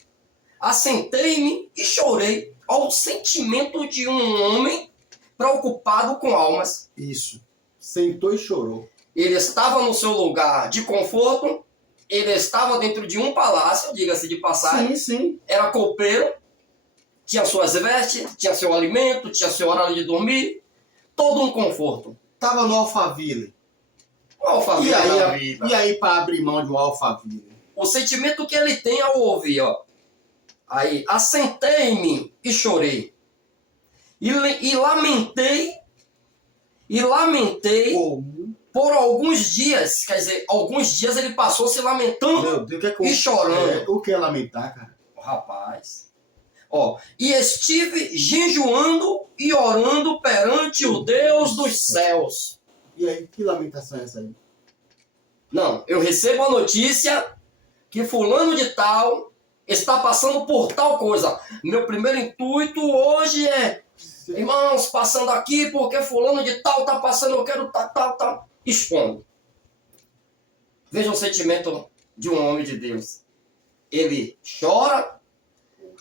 assentei-me e chorei ao sentimento de um homem preocupado com almas. Isso. Sentou e chorou. Ele estava no seu lugar de conforto, ele estava dentro de um palácio, diga-se de passagem. Sim. Era copeiro, tinha suas vestes, tinha seu alimento, tinha seu horário de dormir, todo um conforto. Tava no Alphaville. O Alphaville da vida. E aí para abrir mão de um Alphaville? O sentimento que ele tem ao ouvir, ó. Aí, assentei-me e chorei. E lamentei Como? por alguns dias. Quer dizer, alguns dias ele passou se lamentando. Meu Deus, e chorando. O que é lamentar, cara? Rapaz. Ó, e estive jejuando e orando perante o Deus dos céus. E aí, que lamentação é essa aí? Não, eu recebo a notícia que fulano de tal está passando por tal coisa. Meu primeiro intuito hoje é, irmãos, passando aqui porque fulano de tal está passando, eu quero tal. Expondo. Veja o sentimento de um homem de Deus. Ele chora,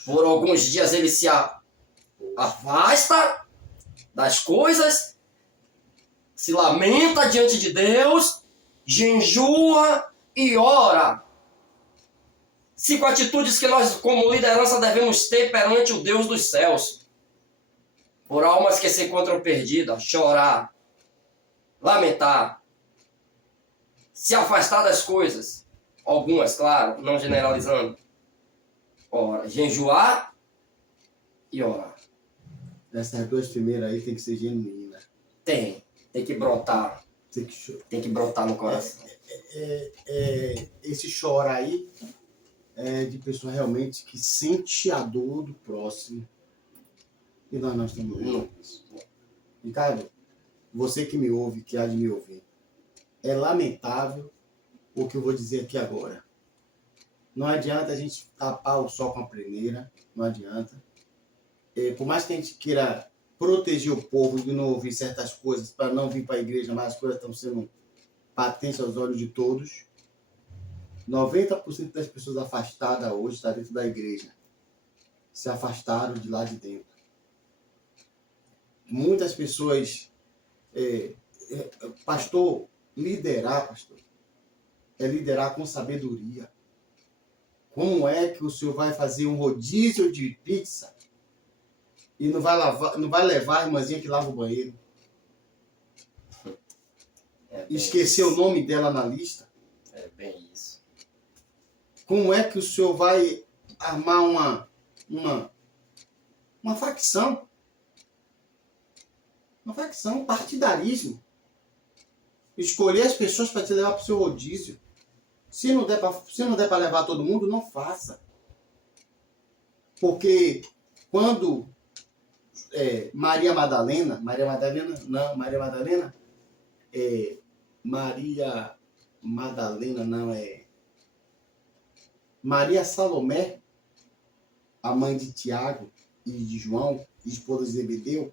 por alguns dias ele se afasta das coisas, se lamenta diante de Deus, jejua e ora. 5 atitudes que nós, como liderança, devemos ter perante o Deus dos céus. Por almas que se encontram perdidas, chorar, lamentar, se afastar das coisas. Algumas, claro, não generalizando. Ora, jejuar e orar. Essas duas primeiras aí tem que ser genuína. Tem que brotar. Tem que brotar no coração. Esse chorar aí é de pessoa realmente que sente a dor do próximo. E nós estamos vendo isso. Ricardo, você que me ouve, que há de me ouvir, é lamentável o que eu vou dizer aqui agora. Não adianta a gente tapar o sol com a peneira, não adianta. Por mais que a gente queira proteger o povo de não ouvir certas coisas, para não vir para a igreja, mas as coisas estão sendo patentes aos olhos de todos. 90% das pessoas afastadas hoje estão dentro da igreja. Se afastaram de lá de dentro. Muitas pessoas... pastor, é liderar com sabedoria. Como é que o senhor vai fazer um rodízio de pizza e não vai levar a irmãzinha que lava o banheiro? Esquecer o nome dela na lista? É bem isso. Como é que o senhor vai armar uma facção? Uma facção, partidarismo. Escolher as pessoas para te levar para o seu rodízio. Se não der para levar todo mundo, não faça. Porque quando Maria Madalena Maria Salomé, a mãe de Tiago e de João, esposa de Zebedeu,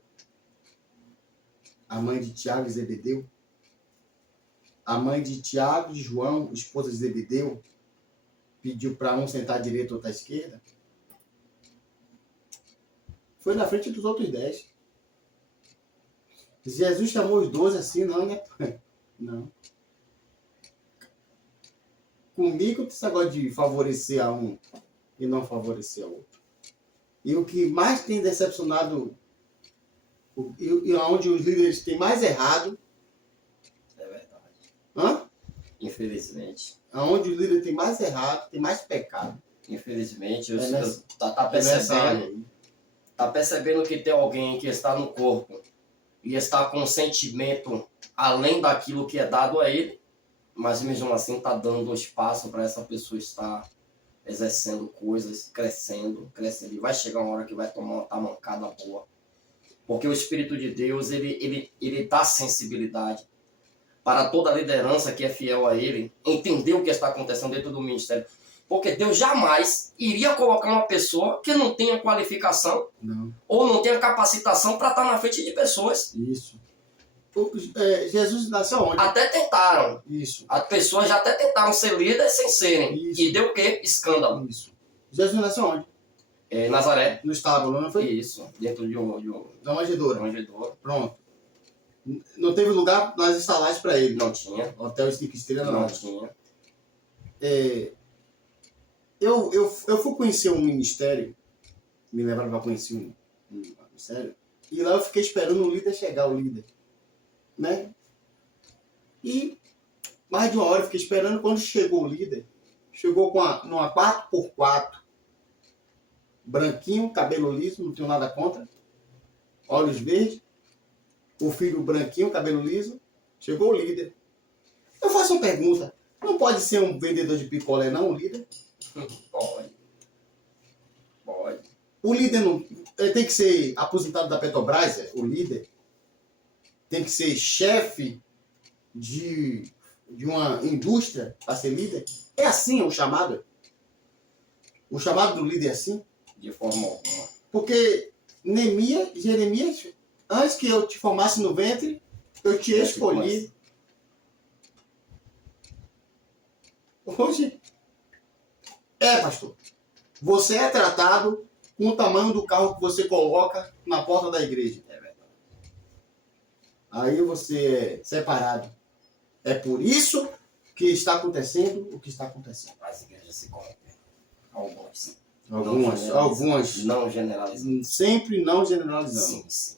a mãe de Tiago e Zebedeu, a mãe de Tiago e João, esposa de Zebedeu, pediu para um sentar à direita e outro à esquerda. Foi na frente dos outros 10. Jesus chamou os 12 assim, não, né? Não. Comigo, esse negócio de favorecer a um e não favorecer a outro. E o que mais tem decepcionado, e onde os líderes têm mais errado... É verdade. Hã? Infelizmente. Aonde os líderes têm mais errado, tem mais pecado. Infelizmente, tá percebendo que tem alguém que está no corpo e está com um sentimento além daquilo que é dado a ele, mas mesmo assim está dando espaço para essa pessoa estar exercendo coisas, crescendo. E vai chegar uma hora que vai tomar uma tamancada boa. Porque o Espírito de Deus, ele dá sensibilidade para toda a liderança que é fiel a ele, entender o que está acontecendo dentro do ministério. Porque Deus jamais iria colocar uma pessoa que não tenha qualificação Não. ou não tenha capacitação para estar na frente de pessoas. Isso. Jesus nasceu onde? Até tentaram. Isso. As pessoas já até tentaram ser líderes sem serem. Isso. E deu o quê? Escândalo. Isso. Jesus nasceu onde? Nazaré. No estábulo, não foi? Isso. Dentro de um Da manjedoura. manjedouro. Pronto. Não teve lugar nas estalagens para ele. Não tinha. Hotel 5 estrelas, Não não. tinha. Eu fui conhecer um ministério, me levaram para conhecer um ministério, e lá eu fiquei esperando o líder chegar, o líder. Né? E mais de uma hora eu fiquei esperando. Quando chegou o líder, chegou numa 4x4, branquinho, cabelo liso, não tenho nada contra, olhos verdes, o filho branquinho, cabelo liso, chegou o líder. Eu faço uma pergunta, não pode ser um vendedor de picolé não, o líder? Pode. Pode. O líder não ele tem que ser aposentado da Petrobras, o líder? Tem que ser chefe de uma indústria para ser líder? É assim o chamado? O chamado do líder é assim? De forma alguma. Porque Jeremias, antes que eu te formasse no ventre, eu te escolhi. Hoje, pastor, você é tratado com o tamanho do carro que você coloca na porta da igreja. É verdade. Aí você é separado. É por isso que está acontecendo o que está acontecendo. As igrejas se corrompem. Algumas. Algumas. Não generalizando. Sempre não generalizando. Sim, sim.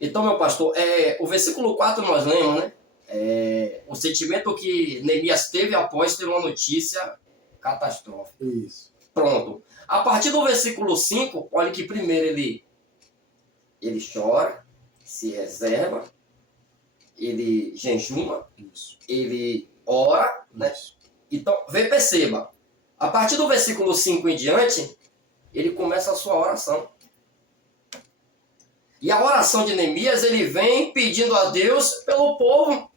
Então, meu pastor, o versículo 4 nós lemos, né? O sentimento que Neemias teve após ter uma notícia catastrófica. Isso. Pronto. A partir do versículo 5, olha que primeiro ele chora, se reserva, ele jejuma, Isso. ele ora, né? Isso. Então, perceba, a partir do versículo 5 em diante, ele começa a sua oração. E a oração de Neemias, ele vem pedindo a Deus pelo povo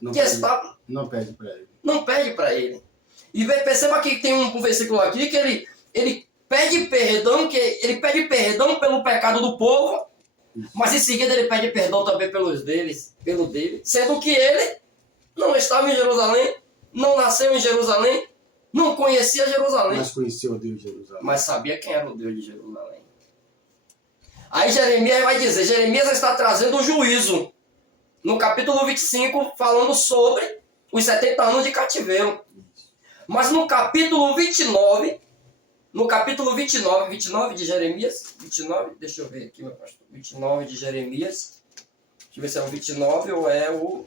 Não que pede, está... não pede para ele. Não pede para ele. E perceba que tem um versículo aqui que ele pede perdão pelo pecado do povo, mas em seguida ele pede perdão também pelo dele, sendo que ele não estava em Jerusalém, não nasceu em Jerusalém, não conhecia Jerusalém, Mas conheceu o Deus de Jerusalém. mas sabia quem era o Deus de Jerusalém. Aí Jeremias vai dizer, Jeremias está trazendo o juízo, no capítulo 25, falando sobre os 70 anos de cativeiro. Mas no capítulo 29 de Jeremias, 29, deixa eu ver aqui, meu pastor, 29 de Jeremias, deixa eu ver se é o 29 ou é o...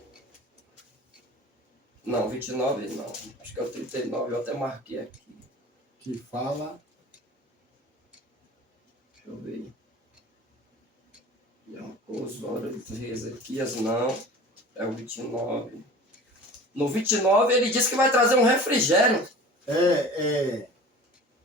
Não, 29 não, acho que é o 39, eu até marquei aqui. Que fala... Deixa eu ver. Os horas de Ezequias não, é o 29. No 29 ele diz que vai trazer um refrigério.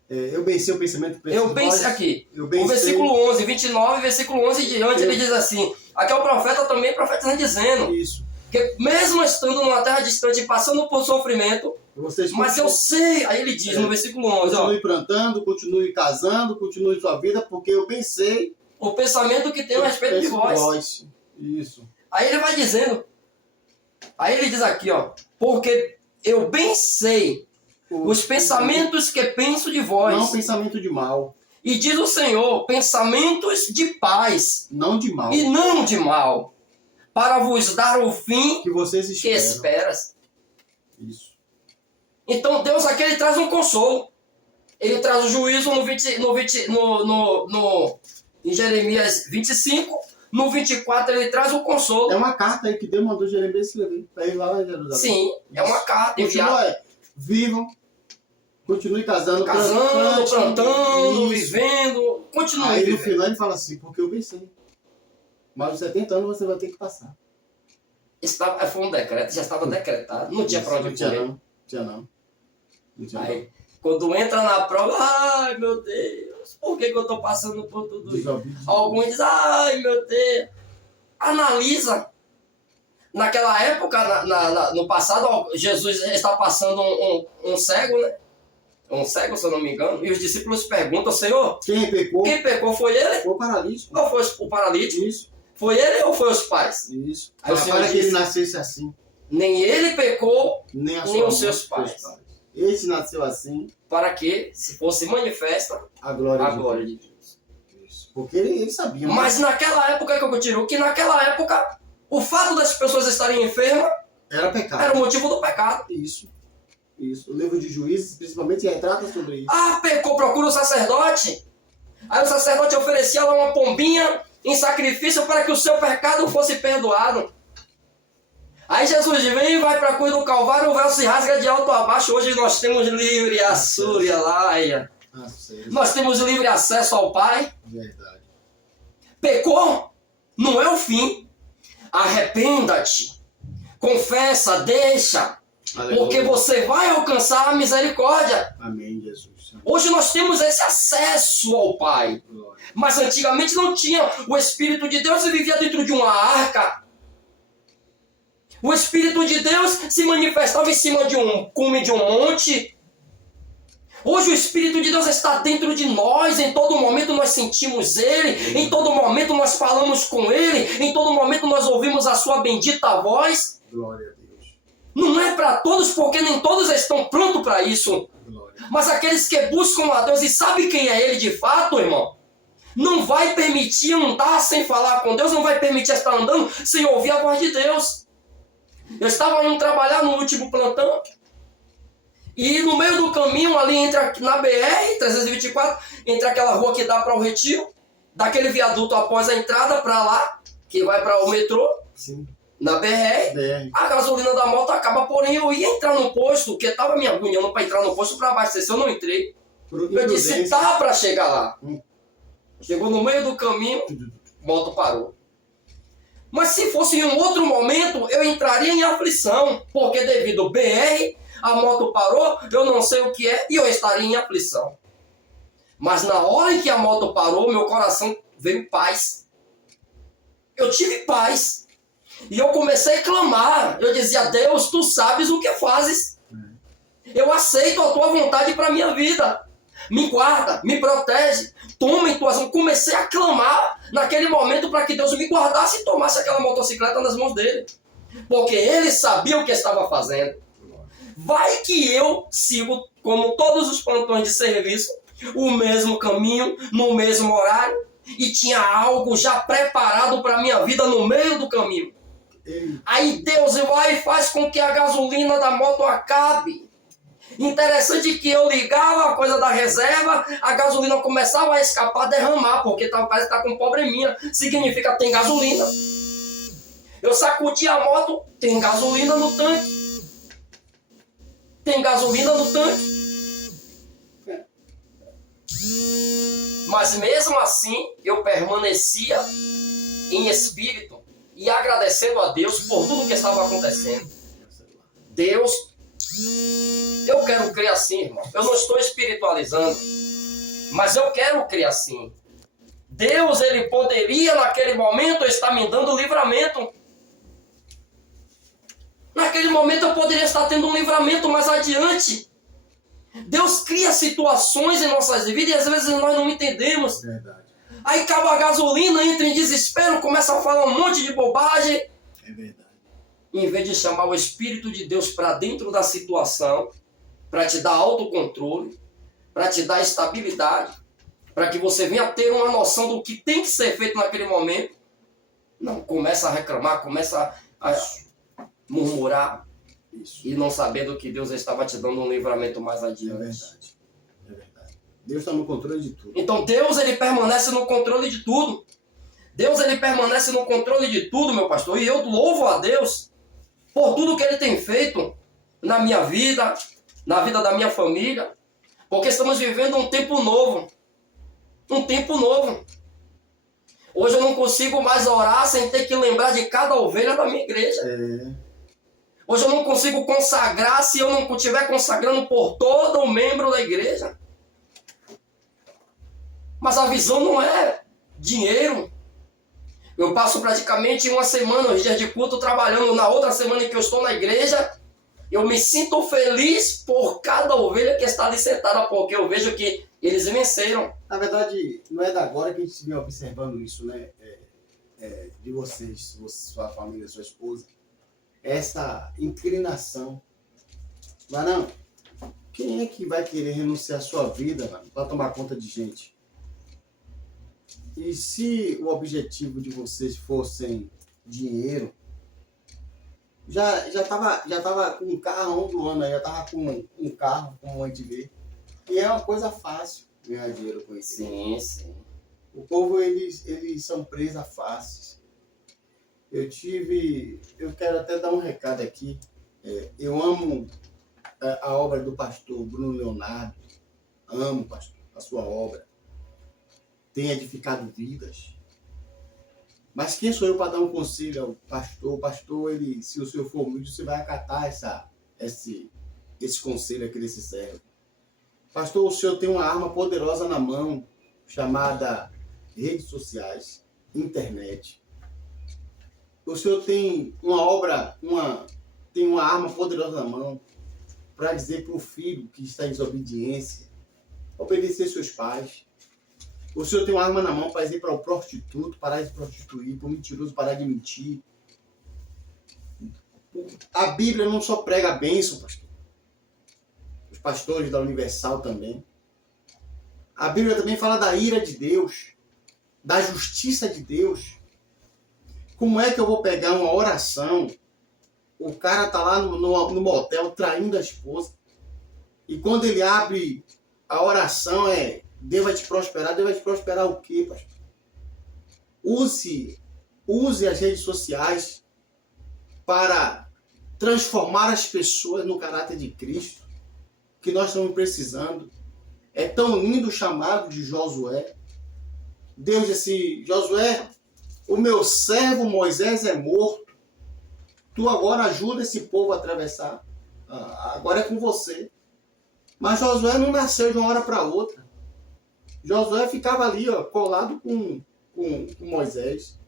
Eu pensei o pensamento... Eu pensei aqui, o versículo 11, 29, versículo 11 diante, ele diz assim, aqui é o profeta também profetizando dizendo, Isso. que mesmo estando numa terra distante, passando por sofrimento, mas eu sei, aí ele diz no versículo 11, continue plantando, continue casando, continue sua vida, porque eu pensei... o pensamento que tem a respeito de vós. Isso. Aí ele vai dizendo, aí ele diz aqui, porque eu bem sei os pensamentos que penso de vós. Não pensamento de mal. E diz o Senhor, pensamentos de paz. Não de mal. E não de mal. Para vos dar o fim que vocês que esperas. Isso. Então Deus aqui ele traz um consolo. Ele traz o juízo em Jeremias 25. No 24 ele traz o consolo. É uma carta aí que Deus mandou Jeremias escrever para ir lá em Jerusalém. Sim, é uma carta enviada. Vivam. Continue casando, plantando, vivendo, continue aí vivendo. No final ele fala assim, porque eu pensei. Mas os 70 anos você vai ter que passar. Foi um decreto, já estava decretado. Não tinha para onde correr. Não tinha não. Aí, quando entra na prova, ai meu Deus, por que eu estou passando por tudo isso? Alguns dizem, ai meu Deus. Analisa. Naquela época, no passado, Jesus está passando um cego, né? um cego, se eu não me engano, e os discípulos perguntam, Senhor, Quem pecou? quem pecou foi ele Foi o paralítico. ou foi o paralítico? Isso, Foi ele ou foi os pais? isso. Aí o Senhor Para que disse, ele nascesse assim, nem ele pecou, nem a nem sua os seus mãe, pais. Esse nasceu assim, para que, se fosse manifesta, a glória, a glória de Deus. Isso. Porque ele sabia. Mas naquela época, que eu tiro, que naquela época, o fato das pessoas estarem enfermas Era pecado. era o motivo do pecado. Isso. Isso. O livro de Juízes, principalmente, retrata sobre isso. Ah, pecou, procura o sacerdote. Aí o sacerdote oferecia lá uma pombinha em sacrifício para que o seu pecado fosse perdoado. Aí Jesus vem e vai para a cruz do Calvário, o véu se rasga de alto a baixo. Hoje nós temos livre assúria laia. Nós temos livre acesso ao Pai. Verdade. Pecou? Não é o fim. Arrependa-te. Confessa, deixa. Aleluia. Porque você vai alcançar a misericórdia. Amém, Jesus. Hoje nós temos esse acesso ao Pai. Glória. Mas antigamente não tinha. O Espírito de Deus vivia dentro de uma arca. O Espírito de Deus se manifestava em cima de um cume de um monte. Hoje o Espírito de Deus está dentro de nós. Em todo momento nós sentimos Ele. Em todo momento nós falamos com Ele. Em todo momento nós ouvimos a sua bendita voz. Glória a Deus. Não é para todos, porque nem todos estão prontos para isso. Glória. Mas aqueles que buscam a Deus e sabem quem é Ele de fato, irmão, não vai permitir andar sem falar com Deus, não vai permitir estar andando sem ouvir a voz de Deus. Eu estava indo trabalhar no último plantão e no meio do caminho, ali na BR-324, entre aquela rua que dá para o Retiro, daquele viaduto após a entrada para lá, que vai para o metrô, Sim. na BR, BR. a gasolina da moto acaba, porém eu ia entrar no posto, porque estava me agoniando para entrar no posto para abastecer, eu não entrei. Eu disse, tá para chegar lá. Chegou no meio do caminho, a moto parou. Mas se fosse em um outro momento, eu entraria em aflição, porque devido ao BR, a moto parou, eu não sei o que é, e eu estaria em aflição. Mas na hora em que a moto parou, meu coração veio paz. Eu tive paz. E eu comecei a clamar. Eu dizia, Deus, tu sabes o que fazes. Eu aceito a tua vontade para a minha vida. Me guarda, me protege, toma em tuas mãos. Comecei a clamar naquele momento para que Deus me guardasse e tomasse aquela motocicleta nas mãos dele. Porque ele sabia o que estava fazendo. Vai que eu sigo, como todos os plantões de serviço, o mesmo caminho, no mesmo horário, e tinha algo já preparado para a minha vida no meio do caminho. Aí Deus vai e faz com que a gasolina da moto acabe. Interessante que eu ligava a coisa da reserva, a gasolina começava a escapar, derramar, porque parece que está com probleminha. Significa que tem gasolina. Eu sacudi a moto, tem gasolina no tanque. Tem gasolina no tanque. Mas mesmo assim, eu permanecia em espírito e agradecendo a Deus por tudo que estava acontecendo. Deus, eu quero crer assim, irmão. Eu não estou espiritualizando, mas eu quero crer assim. Deus, ele poderia naquele momento estar me dando livramento. Naquele momento eu poderia estar tendo um livramento mais adiante. Deus cria situações em nossas vidas e às vezes nós não entendemos. Verdade. Aí acaba a gasolina, entra em desespero, começa a falar um monte de bobagem. É verdade. Em vez de chamar o Espírito de Deus para dentro da situação, para te dar autocontrole, para te dar estabilidade, para que você venha ter uma noção do que tem que ser feito naquele momento, não, começa a reclamar, começa a murmurar. Isso. E não sabendo que Deus estava te dando um livramento mais É adiante. verdade. É verdade. Deus está no controle de tudo. Então Deus, ele permanece no controle de tudo. Deus, ele permanece no controle de tudo, meu pastor. E eu louvo a Deus por tudo que ele tem feito na minha vida, na vida da minha família. Porque estamos vivendo um tempo novo. Um tempo novo. Hoje eu não consigo mais orar sem ter que lembrar de cada ovelha da minha igreja. Hoje eu não consigo consagrar se eu não estiver consagrando por todo o membro da igreja. Mas a visão não é dinheiro. Eu passo praticamente uma semana, os dias de culto, trabalhando. Na outra semana em que eu estou na igreja, eu me sinto feliz por cada ovelha que está está ali sentada, porque eu vejo que eles venceram. Na verdade, não é da agora que a gente vem observando isso, né? De vocês, sua família, sua esposa. Essa inclinação. Mas não, quem é que vai querer renunciar à sua vida, mano, para tomar conta de gente? E se o objetivo de vocês fossem dinheiro, já tava com um carro do ano aí, já tava com um carro, como a gente vê. E é uma coisa fácil ganhar dinheiro com isso. Sim, sim. O povo, eles são presas fáceis. Eu quero até dar um recado aqui. Eu amo a obra do pastor Bruno Leonardo. Amo, pastor, a sua obra. Tem edificado vidas. Mas quem sou eu para dar um conselho ao pastor? O pastor, se o senhor for humilde, você vai acatar esse conselho aqui desse servo. Pastor, o senhor tem uma arma poderosa na mão, chamada redes sociais, internet. O senhor tem tem uma arma poderosa na mão para dizer para o filho que está em desobediência, obedecer seus pais. O senhor tem uma arma na mão para dizer para o prostituto parar de prostituir, para o mentiroso parar de mentir. A Bíblia não só prega a bênção, pastor. Os pastores da Universal também. A Bíblia também fala da ira de Deus, da justiça de Deus. Como é que eu vou pegar uma oração? O cara tá lá no motel traindo a esposa. E quando ele abre a oração Deus vai te prosperar. Deus vai te prosperar o quê, pastor? Use as redes sociais para transformar as pessoas no caráter de Cristo, que nós estamos precisando. É tão lindo o chamado de Josué. Deus disse: Josué, o meu servo Moisés é morto. Tu agora ajuda esse povo a atravessar. Agora é com você. Mas Josué não nasceu de uma hora para outra. Josué ficava ali, colado com Moisés.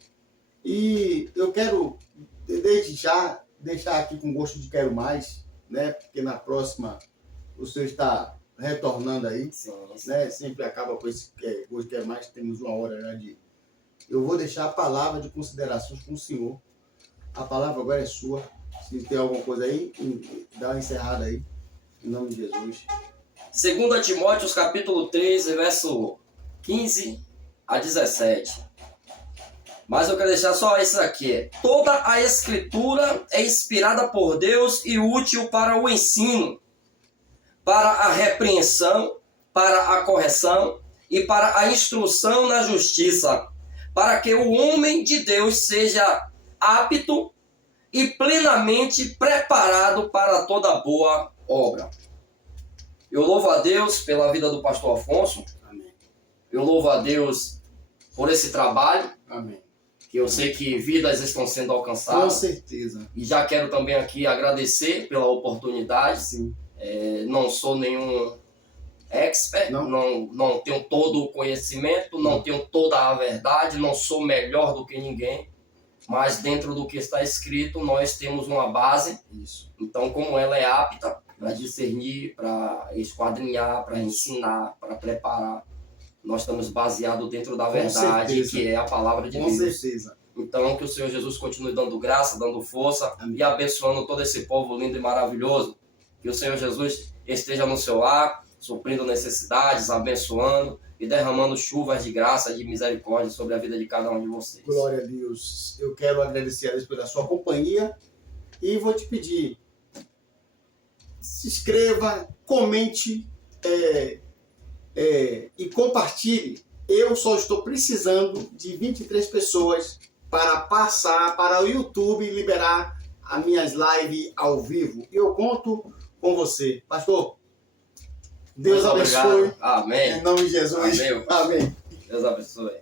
E eu quero, desde já, deixar aqui com gosto de quero mais, né? Porque na próxima o senhor está retornando aí. Sim, sim. Né? Sempre acaba com esse gosto de quero mais, temos uma hora já de... Eu vou deixar a palavra de considerações com o senhor. A palavra agora é sua. Se tem alguma coisa aí, dá uma encerrada aí. Em nome de Jesus. 2 Timóteo, capítulo 3, verso 15 a 17. Mas eu quero deixar só isso aqui. Toda a escritura é inspirada por Deus e útil para o ensino, para a repreensão, para a correção e para a instrução na justiça, para que o homem de Deus seja apto e plenamente preparado para toda boa obra. Eu louvo a Deus pela vida do pastor Afonso. Amém. Eu louvo a Deus por esse trabalho. Amém. Que eu sei que vidas estão sendo alcançadas. Com certeza. E já quero também aqui agradecer pela oportunidade. Sim. Não sou nenhum expert, não tenho todo o conhecimento, não tenho toda a verdade, não sou melhor do que ninguém. Mas dentro do que está escrito, nós temos uma base. Isso. Então, como ela é apta para discernir, para esquadrinhar, para ensinar, para preparar, nós estamos baseados dentro da verdade, que é a palavra de Deus. Com certeza. Então, que o Senhor Jesus continue dando graça, dando força. Amém. E abençoando todo esse povo lindo e maravilhoso. Que o Senhor Jesus esteja no seu lar, suprindo necessidades, abençoando e derramando chuvas de graça, de misericórdia sobre a vida de cada um de vocês. Glória a Deus. Eu quero agradecer a Deus pela sua companhia e vou te pedir, se inscreva, comente e compartilhe. Eu só estou precisando de 23 pessoas para passar para o YouTube e liberar as minhas lives ao vivo. Eu conto com você. Pastor, Deus abençoe. Amém. Em nome de Jesus. Amém. Amém. Deus abençoe.